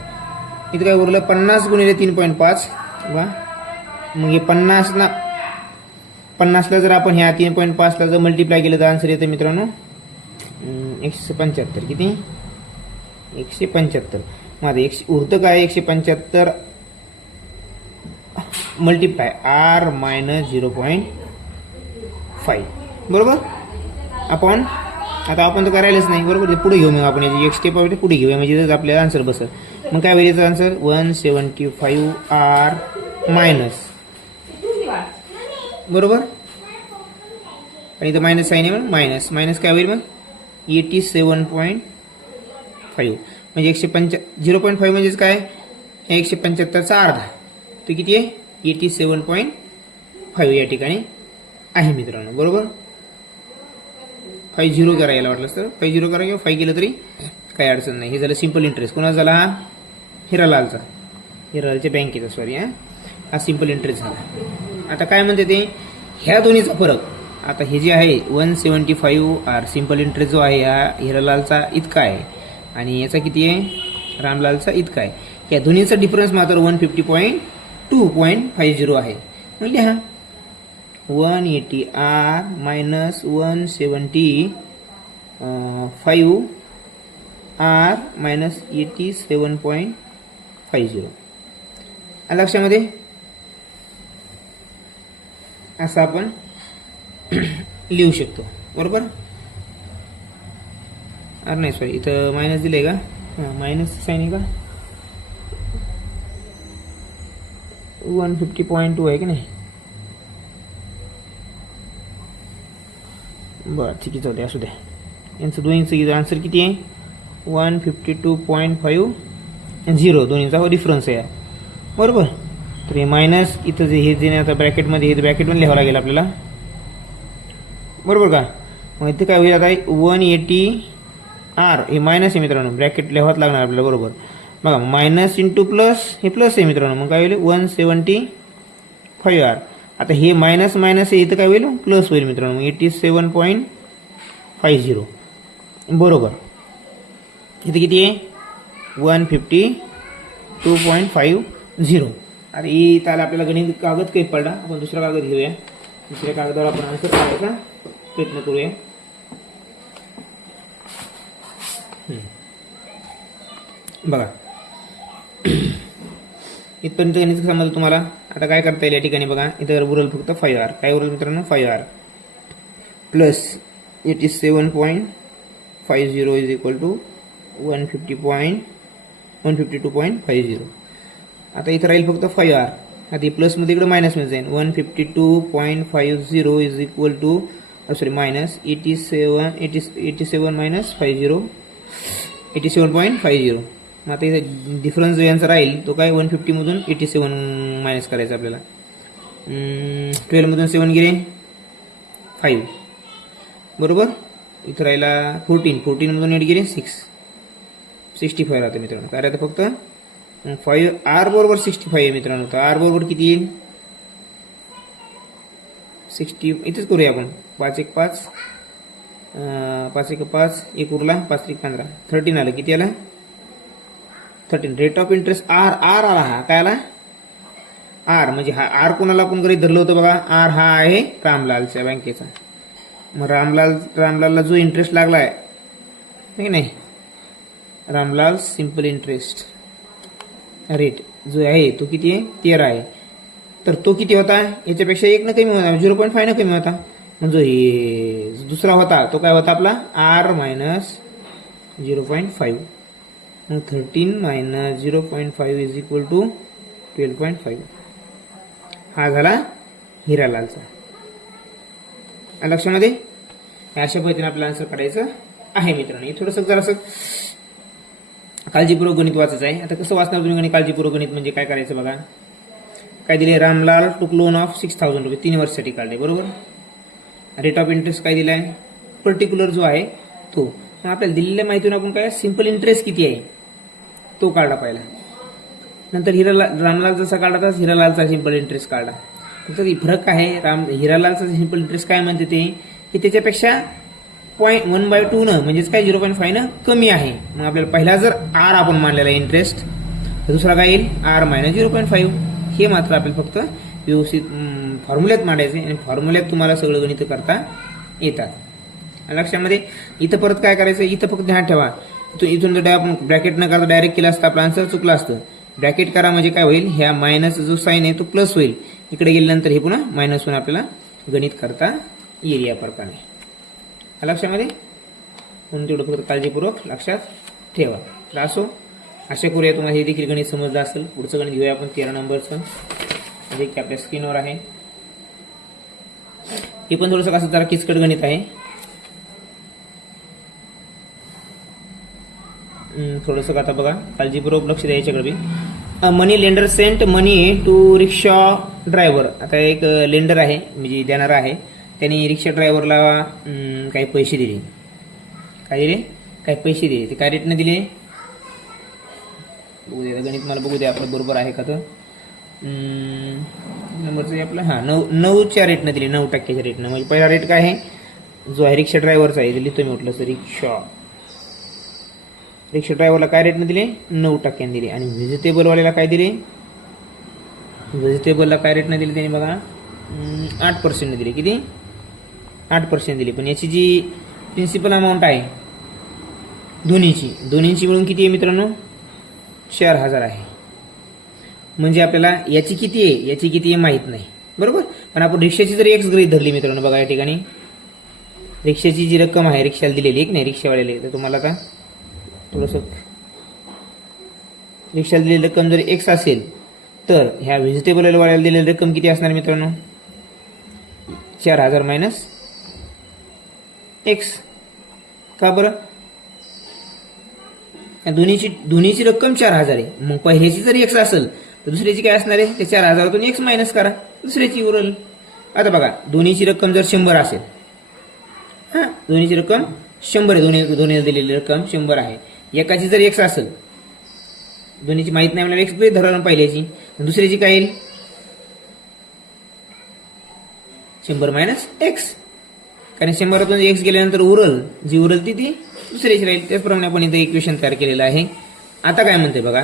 इथे काय उरलं 50 गुणिले 3.5 वा मग हे 50ला जर आपण ह्या 3.5ला जर मल्टिप्लाय केलं तर आन्सर येतं मित्रांनो 175 किती 175 माझं उरतं काय 175 मल्टिप्लाय आर मायनस 0.5 बरोबर आपण आता आपण तर करायलाच नाही बरोबर पुढे घेऊ मग आपण याची एक स्टेप आहे पुढे घेऊया म्हणजे आपल्याला आन्सर बसेल मग काय होईल याचा आन्सर 175 आर मायनस बरोबर आणि इथं मायनस साईन आहे मायनस मायनस काय होईल मग 87.5 म्हणजे 0.5 म्हणजेच काय 175चा अर्धा तो किती आहे 87.5 या ठिकाणी आहे मित्रांनो बरोबर 50 करायला वाटलं तर 50 करा किंवा 5 केलं तरी काही अडचण नाही हे झालं सिम्पल इंटरेस्ट कोणाचा झाला हा हिरालालचा हिरालालच्या बँकेचा सॉरी हा सिम्पल इंटरेस्ट झाला आता काय म्हणते ते ह्या दोन्हीचा फरक आता हे जे आहे 175 आर सिम्पल इंटरेस्ट जो आहे हा हिरालालचा इतका आहे आणि याचा किती आहे रामलालचा इतका आहे या दोन्हीचा डिफरन्स मात्र 150.2.50 आहे म्हणजे हा 180 आर मायनस 175 आर मायनस 87.50 लक्षामध्ये असं आपण लिहू शकतो बरोबर अरे नाही सॉरी इथं मायनस दिले का मायनस साईन आहे का 150.2 आहे की नाही बरं ठीक आहे जाऊ असू द्या यांचं दोन्हीचं आन्सर किती आहे 152.50 दोन्हीचा डिफरन्स आहे बरोबर तर हे मायनस इथं जे हे जे आता ब्रॅकेटमध्ये हे ब्रॅकेटमध्ये लिहावं लागेल आपल्याला बरोबर का मग इथे काय होईल आता 180 आर हे मायनस आहे मित्रांनो ब्रॅकेट लिहावंच लागणार आपल्याला बरोबर बघा मायनस इंटू प्लस हे प्लस आहे मित्रांनो मग काय होईल 175 आर आता हे मायनस मायनस आहे इथं काय होईल प्लस होईल मित्रांनो 87.50 बरोबर इथे किती आहे 152.50 अरे इथं आला आपल्याला गणित कागद काही पडला आपण दुसरा कागद घेऊया दुसऱ्या कागदावर आपण आन्सर काढायचा प्रयत्न करूया बघा इथपर्यंत गणित समजलं तुम्हाला आता काय करता येईल या ठिकाणी बघा इथं उरल फक्त 5 आर काय उरल मित्रांनो 5 R plus 87.50 is equal to 152.50 आता इथं राहील फक्त 5 आर आता हे प्लसमध्ये इकडे मायनसमध्ये जाईल 152.50 is equal to sorry minus 87 minus 50 87.50 मग आता इथे डिफरन्स जो यांचा राहील तो काय 150 मधून 87 मायनस करायचा आपल्याला 12 मधून 7 गेले 5 बरोबर इथं राहिला 14 मधून 8 गेले 65 राहतं मित्रांनो काय राहतं फक्त 5 आर बरोबर 65 आहे मित्रांनो तर आर बरोबर किती येईल 60 इथेच करूया आपण 5 1 5 5 एक 5 एक उरला 5 एक 15 13 आलं. किती आलं 13. रेट ऑफ इंटरेस्ट आर आला. हा काय आला आर. म्हणजे हा आर कोणाला आपण गृहीत धरलं होतं बघा. आर हा आहे रामलालच्या बँकेचा. मग रामलालला जो इंटरेस्ट लागलाय की नाही रामलाल सिंपल इंटरेस्ट रेट जो आहे तो किती आहे 13 आहे. तर तो किती होता याच्यापेक्षा 1 न कमी होता 0.5 न कमी होता. म्हणजे हे दुसरा होता तो काय होता आपला आर मायनस 0.5. मग 13 मायनस 0.5 इज इक्वल टू 12.5. हा झाला हिरालालचा. लक्षामध्ये अशा पद्धतीने आपल्याला आन्सर काढायचं आहे मित्रांनो. थोडंसं जरासं काळजीपूर्वक गणित वाचायचं आहे. आता कसं वाचणार तुम्ही गणित काळजीपूर्वक गणित म्हणजे काय करायचं बघा. काय दिले रामलाल टुक लोन ऑफ 6,000 रुपये 3 वर्षासाठी काढले बरोबर. रेट ऑफ इंटरेस्ट काय दिलाय पर्टिक्युलर जो आहे तो. मग आपल्याला दिलेल्या माहितीतून आपण काय सिंपल इंटरेस्ट किती आहे तो काढला पहिला. नंतर रामलाल जसा काढला तसा हिरालालचा सिंपल इंटरेस्ट काढला. फक्त फरक आहे हिरालालचा सिंपल इंटरेस्ट काय म्हणते ते की त्याच्यापेक्षा 1/2 न म्हणजेच काय 0.5 न कमी आहे. मग आपल्याला पहिला जर आर आपण मानलेला इंटरेस्ट तर दुसरा काय येईल आर मायनस 0.5. हे मात्र आपल्याला फक्त व्यवस्थित फॉर्म्युल्यात मांडायचे आणि फॉर्म्युल्यात तुम्हाला सगळं गणित करता येतात. लक्षामध्ये इथं परत काय करायचं इथं फक्त ध्यान ठेवा. इथून जर आपण ब्रॅकेट न करता डायरेक्ट केलं असतं आपलं आन्सर चुकलं असतं. ब्रॅकेट करा म्हणजे काय होईल ह्या मायनस जो साईन आहे तो प्लस होईल. इकडे गेल्यानंतर हे पुन्हा मायनस होऊन आपल्याला गणित करता येईल या प्रकारे. लक्षामध्ये म्हणून तेवढं फक्त काळजीपूर्वक लक्षात ठेवा. तर असो आशा करूया तुम्हाला हे देखील गणित समजलं असेल. पुढचं गणित घेऊया आपण 13 नंबरचं जे की आपल्या स्क्रीनवर आहे. हे पण थोडंसं कसं जरा किचकट गणित आहे. थोडंसं आता बघा काळजीपूर्वक लक्ष द्यायच्याकडे. Money lender sent money to rickshaw driver. आता एक लेंडर आहे म्हणजे देणारा आहे त्यांनी रिक्षा ड्रायव्हरला काही पैसे दिले. काय दिले काही पैसे दिले. ते काय रेटने दिले बघू द्या गणित मला बघू द्या आपलं बरोबर आहे का. तर नंबरचं आपलं हां 9च्या रेटनं दिले 9% रेटनं. म्हणजे पहिला रेट काय आहे जो आहे रिक्षा ड्रायव्हरचा आहे दिली तुम्ही म्हटलं सर रिक्षा ड्रायव्हरला काय रेटनं दिले 9% दिले. आणि व्हेजिटेबलवाल्याला काय दिले व्हेजिटेबलला काय रेटनं दिले त्यांनी बघा 8% दिले. किती 8% दिली. पण याची जी प्रिन्सिपल अमाऊंट आहे दोन्हीची मिळून किती आहे मित्रांनो 4,000 आहे. म्हणजे आपल्याला याची किती आहे माहीत नाही बरोबर. पण आपण रिक्षाची जर एक्स गृहीत धरली मित्रांनो बघा या ठिकाणी रिक्षाची जी रक्कम आहे रिक्षाला दिलेली एक नाही रिक्षावाल्याला. तर तुम्हाला आता थोडंसं रिक्षाला दिलेली रक्कम जर एक्स असेल तर ह्या व्हेजिटेबलवाल्याला दिलेली रक्कम किती असणार मित्रांनो 4,000 मायनस एक्स. का बरं दोन्हीची रक्कम 4,000 आहे. मग पहिल्याची जर एक्स असेल तर दुसऱ्याची काय असणार आहे त्या 4,000तून एक्स मायनस करा दुसऱ्याची उरल. आता बघा दोन्हीची रक्कम जर 100 असेल हां दोन्हीची रक्कम 100 आहे. दोन्हीला दिलेली रक्कम 100 आहे. एकाची जर एक्स असेल दोन्हीची माहीत नाही आपल्याला एक्स धरलं पहिल्याची दुसऱ्याची काय येईल 100 मायनस एक्स. कारण 100तून एक्स गेल्यानंतर उरल जी उरल ती दुसऱ्याची राहील. त्याचप्रमाणे आपण इथं इक्वेशन तयार केलेलं आहे. आता काय म्हणते बघा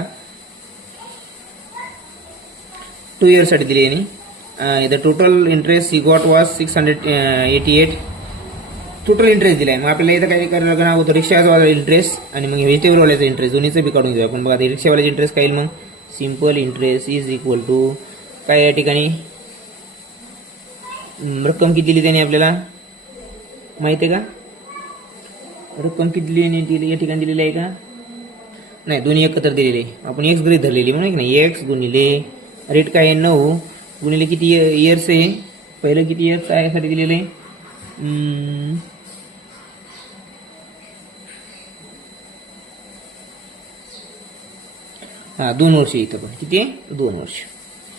2 इयर्ससाठी दिली यांनी. The total interest he got was 688 total interest दिलाय. मग आपल्याला इथं काय करायला लागणार होतं रिक्षावाला इंटरेस्ट आणि मग व्हेजिटेबलवाल्याचा इंटरेस्ट दोन्हीचं बी काढून घेऊ आपण. बघा रिक्षावाल्याचा इंटरेस्ट काय येईल मग simple interest is equal to काय या ठिकाणी रक्कम किती दिली त्याने आपल्याला माहिती आहे का. रक्कम किती दिली या ठिकाणी दिलेली आहे का नाही दोन्ही एकत्र दिलेले. आपण एक्स गृहीत धरलेली म्हणून नाही एक्स गुणिले रेट काय आहे 9 गुणिले किती इयर्स आहे पहिलं किती इयर्स आहे यासाठी दिलेले 2 वर्ष. इथं पण किती आहे 2 वर्ष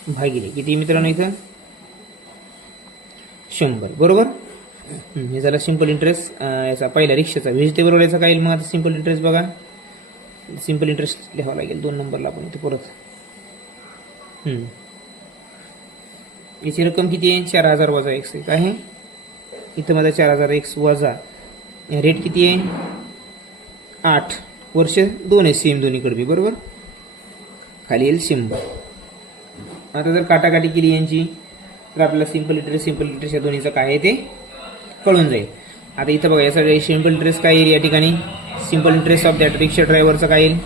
भागिले किती मित्रांनो इथं 100 बरोबर. हे झालं सिंपल इंटरेस्ट याचा पहिला रिक्षाचा. व्हेजिटेबल याचा काय येईल मग आता सिंपल इंटरेस्ट बघा सिंपल इंटरेस्ट लिहावं लागेल 2 नंबरला आपण इथे परत. याची रक्कम किती आहे 4,000 वजा एक्स आहे. काय आहे इथं माझा 4,000 एक्स वजा रेट किती आहे 8 वर्ष 2 आहे सेम दोन्हीकडे बी बरोबर. खाली येईल 100. आता जर काटाकाटी केली यांची तर आपल्याला सिंपल इंटरेस्ट या दोन्हीचं काय आहे ते कळून जाईल. आता इथं बघा यासाठी सिंपल इंटरेस्ट काय येईल या ठिकाणी सिंपल इंटरेस्ट ऑफ दॅट रिक्षा ड्रायव्हरचं काय येईल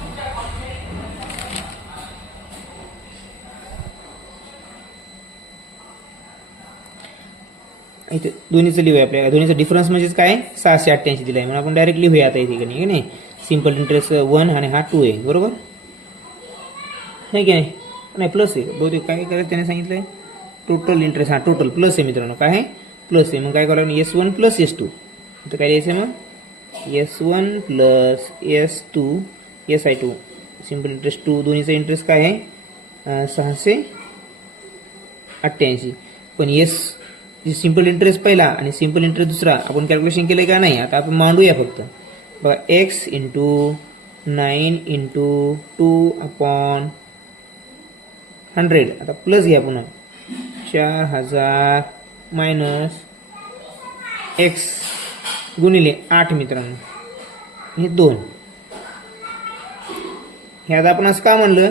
इथे दोन्हीचं लिहूया आपल्याला. दोन्हीचा डिफरन्स म्हणजेच काय 688 दिला आहे म्हणून आपण डायरेक्ट लिहूया आता इथे की नाही सिंपल इंटरेस्ट 1 आणि हा 2 आहे बरोबर आहे की नाही प्लस आहे बहुतेक काय करायचं त्याने सांगितलंय टोटल इंटरेस्ट टोटल प्लस आहे मित्रांनो काय आहे प्लस आहे. मग काय करावं S1 प्लस S2 तर काय द्यायचं मग S1 plus S2 SI2 simple interest 2 दोन्हीचा इंटरेस्ट काय आहे 688. पण सिंपल इंटरेस्ट पहिला आणि सिंपल इंटरेस्ट दुसरा आपण कॅल्क्युलेशन केलं का नाही. आता आपण मांडूया फक्त बघा x इंटू 9 इंटू 2/100 आता प्लस घ्या पुन्हा 4000 मायनस x गुणिले 8 मित्रांनो हे 2. हे आता आपण असं का म्हणलं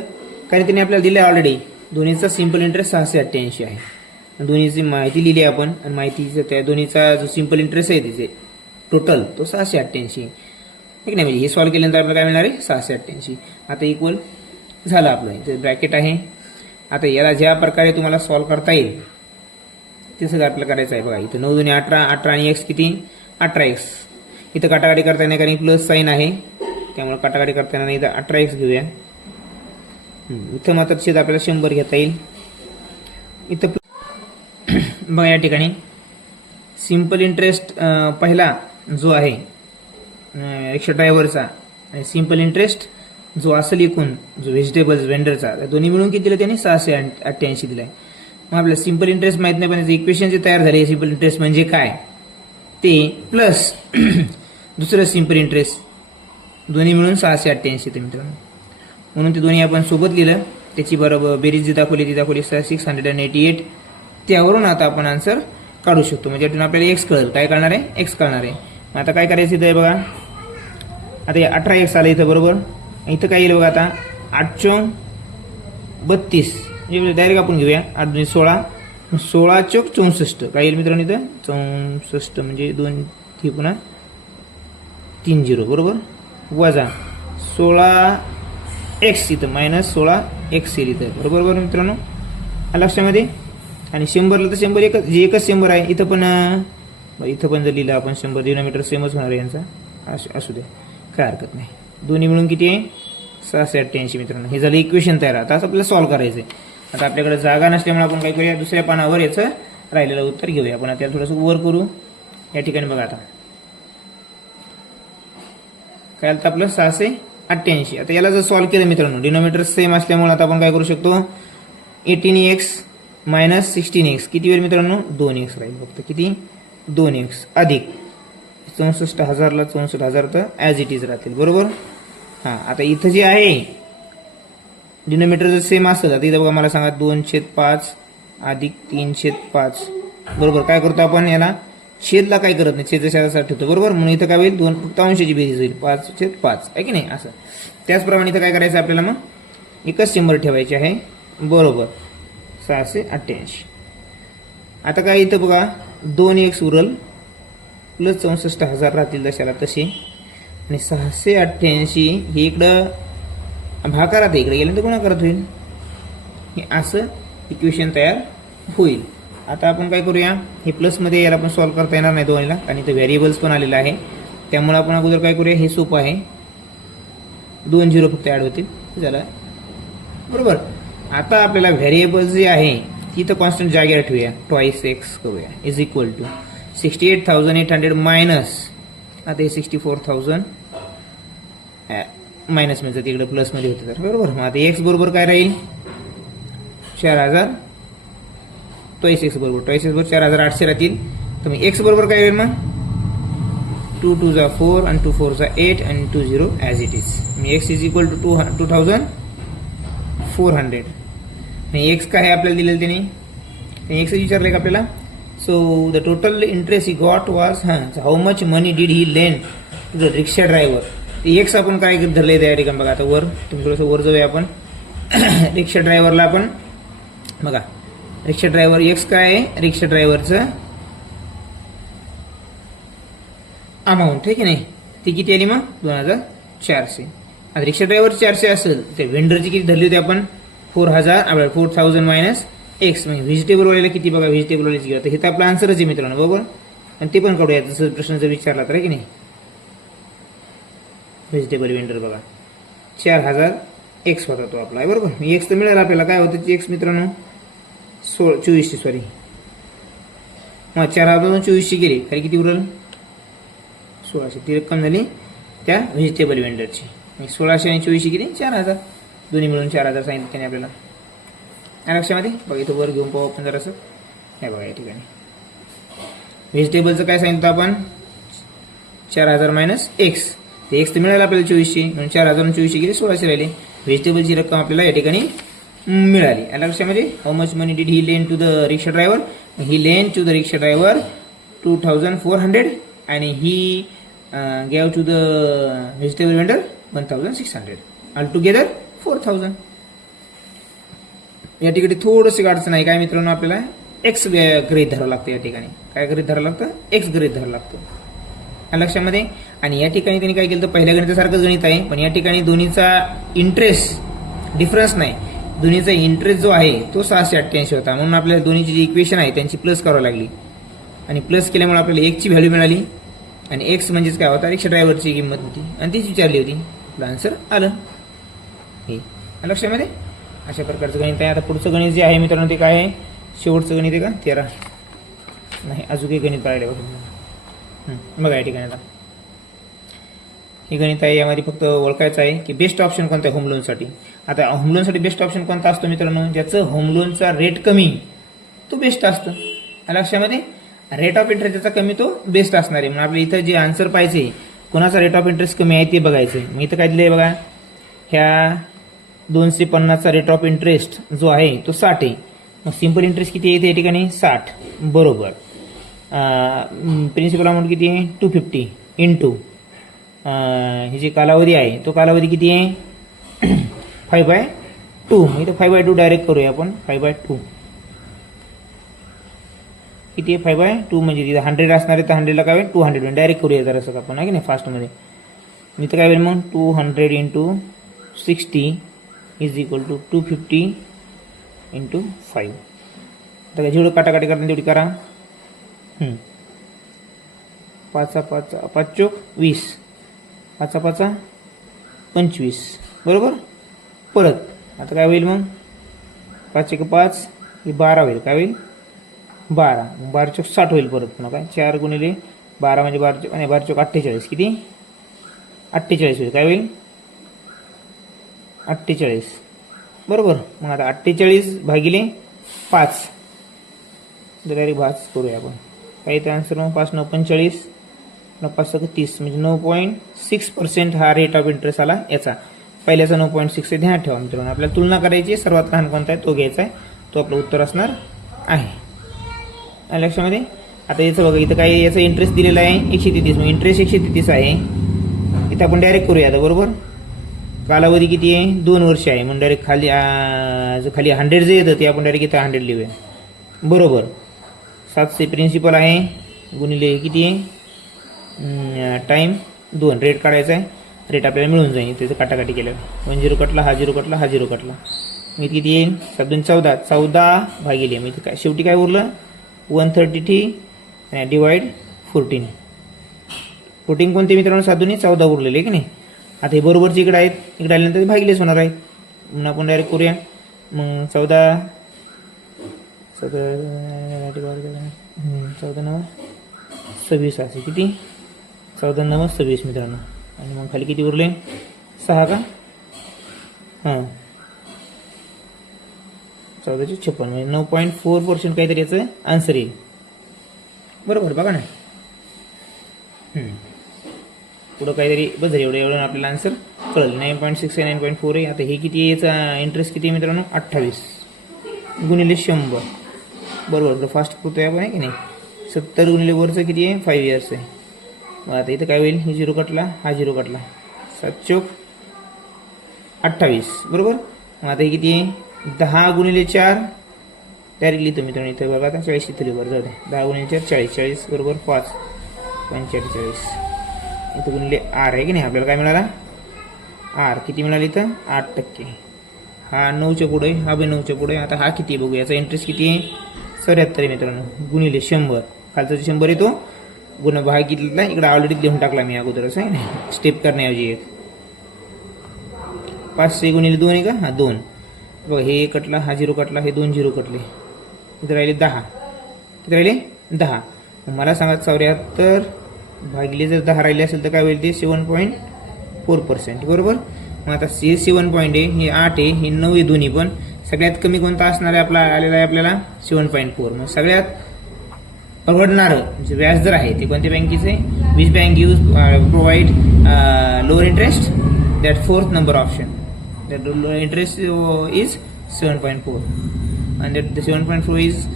कारण तिने आपल्याला दिलं ऑलरेडी दोन्हीचा सिंपल इंटरेस्ट 688 आहे. दोन्हीची माहिती लिहिली आपण आणि माहितीचं त्या दोन्हीचा जो सिंपल इंटरेस्ट आहे तिचे टोटल तो 688 ठीक नाही. म्हणजे हे सॉल्व्ह केल्यानंतर आपल्याला काय मिळणार आहे 688. आता इक्वल झालं आपलं इथे ब्रॅकेट आहे. आता याला ज्या प्रकारे तुम्हाला सॉल्व्ह करता येईल ते सगळं आपल्याला करायचं आहे. बघा इथं 9 2 18 18 आणि x किती 18x. इथं काटाकाटी करता येणार कारण प्लस साईन आहे त्यामुळे काटाकाटी करता येणार नाही. इथं 18x घेऊया. इथं मात्र छेद आपल्याला 100 घेता येईल. इथं बघा या ठिकाणी सिंपल इंटरेस्ट पहिला जो आहे रिक्षा ड्रायव्हरचा आणि सिंपल इंटरेस्ट जो असेल एकूण जो व्हेजिटेबल्स वेंडरचा दोन्ही मिळून किती दिलं त्याने 688 दिलाय. मग आपल्याला सिंपल इंटरेस्ट माहित नाही पण इक्वेशन जे तयार झाले सिंपल इंटरेस्ट म्हणजे काय ते प्लस दुसरं सिंपल इंटरेस्ट दोन्ही मिळून 688 ते मित्रांनो. म्हणून ते दोन्ही आपण सोबत लिहिलं त्याची बरोबर बेरीज जी दाखवली ती दाखवली 688. त्यावरून आता आपण आन्सर काढू शकतो. म्हणजे यातून आपल्याला x कळेल काय करणार आहे x कळणार आहे. मग आता काय करायचं इथं बघा आता 18x आलं इथं बरोबर. इथं काय येईल बघा आता 8 चौक 32 म्हणजे डायरेक्ट आपण घेऊया 8 2 16 16 चौक 64 काय येईल मित्रांनो इथं 64 म्हणजे 2 ती पुन्हा 3 0 बरोबर वजा 16x इथं मायनस 16x येईल इथं बरोबर बरोबर मित्रांनो लक्षामध्ये. आणि 100ला तर 100 एकच जे एकच 100 आहे इथं पण जर लिहिलं आपण 100 डिनोमिनेटर सेमच होणार आहे यांचा असू द्या काय हरकत नाही. दोन्ही मिळून किती आहे 688 मित्रांनो. हे झालं इक्वेशन तयार. आता आपल्याला सॉल्व्ह करायचं आहे. आता आपल्याकडे जागा नसल्यामुळे आपण काय करूया दुसऱ्या पानावर याचं राहिलेलं उत्तर घेऊया. आपण त्याला थोडंसं वर करू या ठिकाणी बघा आता काय आलं आपलं 688. आता याला जर सॉल्व्ह केलं मित्रांनो डिनोमिनेटर सेम असल्यामुळे आता आपण काय करू शकतो 18x मायनस 16x किती वेळ मित्रांनो 2x राहील फक्त किती 2x अधिक 64,000ला 64,000 तर ॲज इट इज राहतील बरोबर. हां आता इथं जे आहे डिनोमिनेटर जर सेम असेल तर इथं बघा मला सांगा 2/5 अधिक 3/5 बरोबर. काय करतो आपण याला छेदला काय करत नाही छेद जशाचा ठेवतो बरोबर. म्हणून इथं काय होईल 2 फक्त अंशाची बेरीज होईल 5/5 आहे की नाही असं. त्याचप्रमाणे इथं काय करायचं आपल्याला मग एकच 100 ठेवायचे आहे बरोबर 688. आता काय इथं बघा 2x उरल प्लस 64,000 राहतील जशाला तसे आणि 688 हे इकडं भाकारात आहे इकडे गेल्यानंतर गुणाकारात होईल. हे असं इक्वेशन तयार होईल. आता आपण काय करूया हे प्लसमध्ये याला आपण सॉल्व्ह करता येणार नाही दोन्हीला कारण इथं व्हेरिएबल्स पण आलेलं आहे त्यामुळे आपण अगोदर काय करूया हे सोपं आहे 2 0 फक्त ॲड होतील झालं बरोबर. आता आपल्याला व्हेरिएबल जे आहे ती तर कॉन्स्टंट जागेवर ठेवूया ट्वाईस एक्स करूया इज इक्वल टू 68,800 मायनस आता हे 64,000 मायनस म्हणजे तिकडे प्लसमध्ये होते तर बरोबर. मग आता एक्स बरोबर काय राहील 4,000 ट्वाईस एक्स बरोबर 4,800 राहतील. तर मग एक्स बरोबर काय होईल मग 2 2 जा 4 आणि 2 4 जा 8 आणि 2 0 ॲज इट इज. मी एक्स इज इक्वल टू 2,400 आणि एक्स काय आहे आपल्याला दिलेलं त्याने एक्स विचारलं का आपल्याला so the total interest he got was how much money did he lend to the rickshaw driver. X आपण काय धरले त्या ठिकाणी बघा. आता वर तुम्ही थोडंसं वर जाऊया आपण. रिक्षा ड्रायव्हरला आपण बघा, रिक्षा ड्रायव्हर एक्स काय आहे, रिक्षा ड्रायव्हरचं अमाऊंट आहे की नाही, ती किती आली मग 2400. आता रिक्षा ड्रायव्हर 400 असेल ते व्हेंडरची किती धरली होती आपण 4000 मायनस एक्स. म्हणजे व्हेजिटेबलवाल्याला किती बघा, व्हेजिटेबलवाल्याची आता हे तर आपला आन्सरच आहे मित्रांनो बरोबर. आणि ते पण काढूया जसं प्रश्न जर विचारला तर की नाही. व्हेजिटेबल व्हेंडर बघा 4000 एक्स होता तो आपला बरोबर. एक्स तर मिळाला आपल्याला. काय होतं एक्स मित्रांनो 2400 सॉरी मग 4024 गेली खाली किती उरल 1600. ती रक्कम झाली त्या व्हेजिटेबल व्हेंडरची. 1600 आणि 2400 किती 4000, दोन्ही मिळून 4000 सांगितलं त्याने आपल्याला. या लक्षामध्ये बघा इथं वर घेऊन पाहू आपण जरासं. हे बघा या ठिकाणी व्हेजिटेबलचं काय सांगितलं आपण 4000 मायनस एक्स. ते एक्स तर मिळालं आपल्याला 2400 म्हणून 4000 आणि 2400 किती 1600 राहिले. व्हेजिटेबलची रक्कम आपल्याला या ठिकाणी मिळाली. या लक्षामध्ये how much money did he lend to the rickshaw driver. He lend to the rickshaw driver 2400 आणि ही gave to the vegetable vendor 1600. Altogether 4000. या ठिकाणी थोडंसं अडचण आहे काय मित्रांनो, आपल्याला एक्स गृहीत धरावं लागतं. या ठिकाणी काय गृहीत धरावं लागतं, एक्स गृहीत धरावं लागतं या लक्षामध्ये. आणि या ठिकाणी त्यांनी काय केलं तर पहिल्या गणितासारखंच गणित आहे, पण या ठिकाणी दोन्हीचा इंटरेस्ट डिफरन्स नाही. दोन्हीचा इंटरेस्ट जो आहे तो 688 होता. म्हणून आपल्याला दोन्हीची जी इक्वेशन आहे त्यांची प्लस करावी लागली. आणि प्लस केल्यामुळे आपल्याला एक्सची व्हॅल्यू मिळाली. आणि एक्स म्हणजेच काय होता रिक्षा ड्रायव्हरची किंमत होती आणि तीच विचारली होती. आपलं आन्सर आलं हे लक्षामध्ये. अशा प्रकारचं गणित आहे. आता पुढचं गणित जे आहे मित्रांनो ते काय आहे, शेवटचं गणित आहे का 13 नाही अजून काही गणित पाहिलं बघा या ठिकाणी. आता हे गणित आहे, यामध्ये फक्त ओळखायचं आहे की बेस्ट ऑप्शन कोणता आहे होम लोनसाठी. आता होम लोनसाठी बेस्ट ऑप्शन कोणता असतो मित्रांनो, ज्याचं होम लोनचा रेट कमी तो बेस्ट असतो लक्षामध्ये. रेट ऑफ इंटरेस्ट त्याचा कमी तो बेस्ट असणार आहे. म्हणून आपल्या इथं जे आन्सर पाहिजे कोणाचा रेट ऑफ इंटरेस्ट कमी आहे ते बघायचं. मग इथं काय दिलं आहे बघा, ह्या 250चा रेट ऑफ इंटरेस्ट जो आहे तो 60 आहे. मग सिंपल इंटरेस्ट किती येते या ठिकाणी 60 बरोबर. प्रिन्सिपल अमाऊंट किती आहे 250 इंटू ही जी कालावधी आहे तो कालावधी किती आहे 5/2. मग इथं 5/2 डायरेक्ट करूया आपण. 5/2 किती आहे 5/2 म्हणजे तिथं 100 असणार आहे तर 100ला काय होईल 200 डायरेक्ट करूया जरासं आपण आहे की नाही फास्टमध्ये. मी तर काय होईल मग 200 into 60 is equal to 250 into 5. आता काय जेवढं काटाकाटी करताना तेवढी करा. 5 चोक 20 5 25 बरोबर. परत आता काय होईल मग 5 1 5 हे 12 होईल. काय होईल 12 12 चोक 60 होईल. परत पुन्हा काय 4 गुणिले 12 म्हणजे 12 चोक 48 किती 48 होईल. काय होईल 48 बरोबर. मग आता 48 भागिले 5 डायरेक्ट भाग करूया आपण. काही ते आन्सर मग 5 9 45 5 30 म्हणजे 9.6% हा रेट ऑफ इंटरेस्ट आला याचा. पहिल्याचा 9.6 आहे ध्यानात ठेवा मित्रांनो. आपल्याला तुलना करायची सर्वात लहान कोणता आहे तो घ्यायचा आहे, तो आपलं उत्तर असणार आहे लक्षामध्ये. आता याचं बघा इथं काय याचा इंटरेस्ट दिलेला आहे 133. मग इंटरेस्ट 133 आहे. इथं आपण डायरेक्ट करूया आता बरोबर. कालावधी किती आहे 2 वर्ष आहे म्हणून डायरेक्ट खाली 100 जे येतं ते आपण डायरेक्ट इथं 100 लिहूया बरोबर. 700 प्रिन्सिपल आहे गुणिले किती आहे टाईम 2 रेट काढायचा आहे. रेट आपल्याला मिळून जाईल त्याचं काटाकाटी केल्यावर 1 0 कटला हा 0 कटला हा 0 कटला. मग किती येईल 7 2 14 भागिले मग इथं काय शेवटी काय उरलं 133 डिवाइड 14. 14 कोणते मित्रांनो 7 2 14 उरलेले की नाही. आता हे बरोबरची इकडे आहेत, इकडे आल्यानंतर भागिलेच होणार आहेत म्हणून आपण डायरेक्ट करूया. मग 14 9 26 असे किती 14 9 26 मित्रांनो. आणि मग खाली किती उरले 6 का 1456 म्हणजे 9.4% काहीतरी याचं आन्सर येईल बरोबर. बघा ना पुढं काहीतरी बदल एवढं आपल्याला आन्सर कळलं. 9.6 आहे 9.4 आहे. आता हे किती याचा इंटरेस्ट किती आहे मित्रांनो 28 गुणिले 100 बरोबर. फास्ट करतोय आपण आहे की नाही. 70 गुणिले वरचं किती आहे 5 इयर्स आहे. मग आता इथं काय होईल, हे 0 कटला, हा 0 कटला, 7 चोक 28 बरोबर. मग आता हे किती आहे 10 गुणिले 4 डायरेक्ट लिहितो मित्रांनो इथं बघा. आता 40 इथं वर जाऊ दे. 10 गुणिले 4 40, 40 बरोबर 5 45. इथं गुणिले आर आहे की नाही, आपल्याला काय मिळाला आर किती मिळालं इथं 8%. हा 9च्या पुढे, हा बी 9च्या पुढे. आता हा किती बघू, याचा इंटरेस्ट किती आहे 74 आहे मित्रांनो, गुणिले 100. खालचा 100 येतो, गुण भाग कितीला इकडे ऑलरेडी लिहून टाकला मी अगोदरच आहे ना, स्टेप करण्याऐवजी एक. 500 गुणिले 2 आहे का, हा 2 बघा. हे कटला, हा 0 कटला, हे 2 0 कटले, इथे राहिले 10. किती राहिले 10. मला सांगा 74 भागिले जर 10 राहिले असेल तर काय होईल ते 7.4% बरोबर. मग आता हे 7 पॉईंट आहे, हे 8 आहे, हे 9 आहे, दोन्ही पण. सगळ्यात कमी कोणता असणार आहे आपला आलेला आहे आपल्याला 7.4. मग सगळ्यात परवडणारं म्हणजे व्याज दर आहे ते कोणत्या बँकेचे, which bank use provide lower interest, that 4th number option. That interest is 7.4 and that the 7.4 is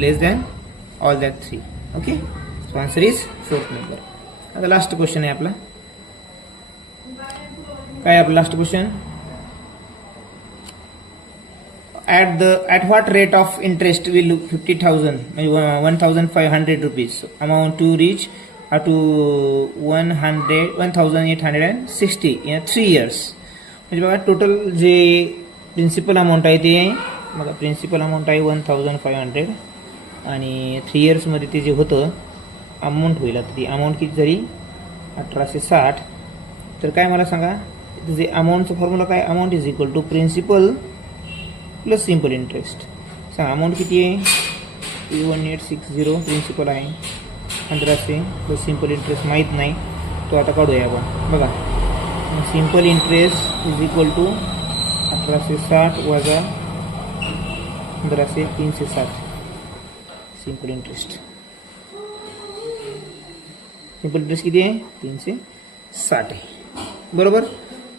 less than all that 3. Okay, so answer is 4th number. आता लास्ट क्वेश्चन आहे आपला. काय आपला last question, at what rate of interest will 50,000 1,500 rupees amount to reach up to 1,860 in 3 years. म्हणजे बघा total जे principal amount आहे ते बघा, प्रिन्सिपल अमाऊंट आहे 1,500 आणि 3 इयर्समध्ये ते जे होतं अमाऊंट होईल. आता ती अमाऊंट किती झाली 1860. तर काय मला सांगा, जे अमाऊंटचं फॉर्म्युला काय, amount is equal to principal plus simple interest. सांगा अमाऊंट किती आहे 1860, प्रिन्सिपल आहे 1500 प्लस सिम्पल इंटरेस्ट माहीत नाही, तो आता काढूया आपण. बघा simple interest is equal to 1860 वजा 1500 360. सिम्पल इंटरेस्ट किती आहे 360 आहे बरोबर.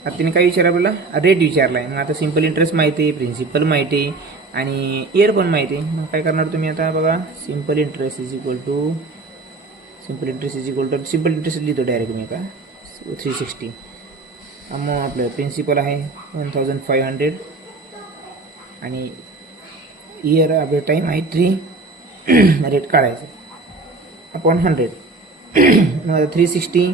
आता तिने काय विचारलं आपल्याला, रेट विचारला आहे. मग आता सिम्पल इंटरेस्ट माहिती आहे, प्रिन्सिपल माहिती आहे आणि इयर पण माहिती आहे. मग काय करणार तुम्ही आता बघा, simple interest is equal to simple interest लिहितो डायरेक्ट मी का 360. मग आपलं प्रिन्सिपल आहे 1,500 आणि इयर आपलं टाईम आहे 3. रेट काढायचं आपण 100. मग 360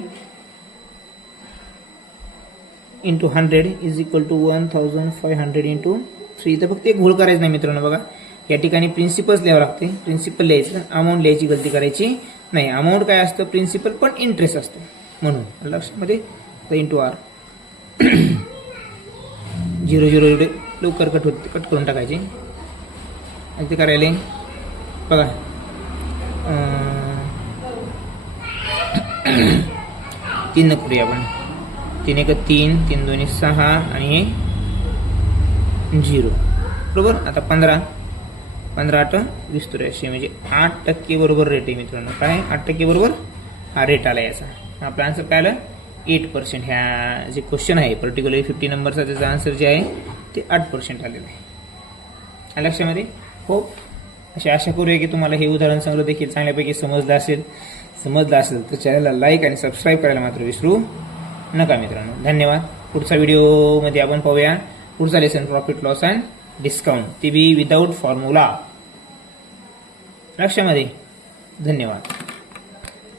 into 100 is equal to 1,500 into 3. तर फक्त एक घोळ करायचं नाही मित्रांनो. बघा या ठिकाणी प्रिन्सिपल्स लिहावं लागते, प्रिन्सिपल लिहायचं, अमाऊंट लिहायची गलती करायची नाही. अमाऊंट काय असतं प्रिन्सिपल पण इंटरेस्ट असतं म्हणून लक्षामध्ये. तर इंटू आर 0 0 एवढे लवकर कट करून टाकायचे. आणि ते करायला बघा 3 न करूया आपण. 3 1 3, 3 2 6 आणि 0 बरोबर. आता 15 8 20 83 म्हणजे 8% बरोबर रेट आहे मित्रांनो. काय 8% बरोबर हा रेट आला याचा. आपला आन्सर काय आलं 8%. ह्या जे क्वेश्चन आहे पर्टिक्युलरली 50 नंबरचा त्याचा आन्सर जे आहे ते 8% आलेलं आहे. लक्षामध्ये हो. अशी आशा करूया की तुम्हाला हे उदाहरण संग्रह देखील चांगल्यापैकी समजलं असेल तर चॅनलला लाईक आणि सबस्क्राईब करायला मात्र विसरू नका मित्रांनो. धन्यवाद. पुढचा व्हिडिओमध्ये आपण पाहूया पुढचा lesson profit loss and discount, ते बी विदाऊट फॉर्म्युला. लक्षामध्ये धन्यवाद.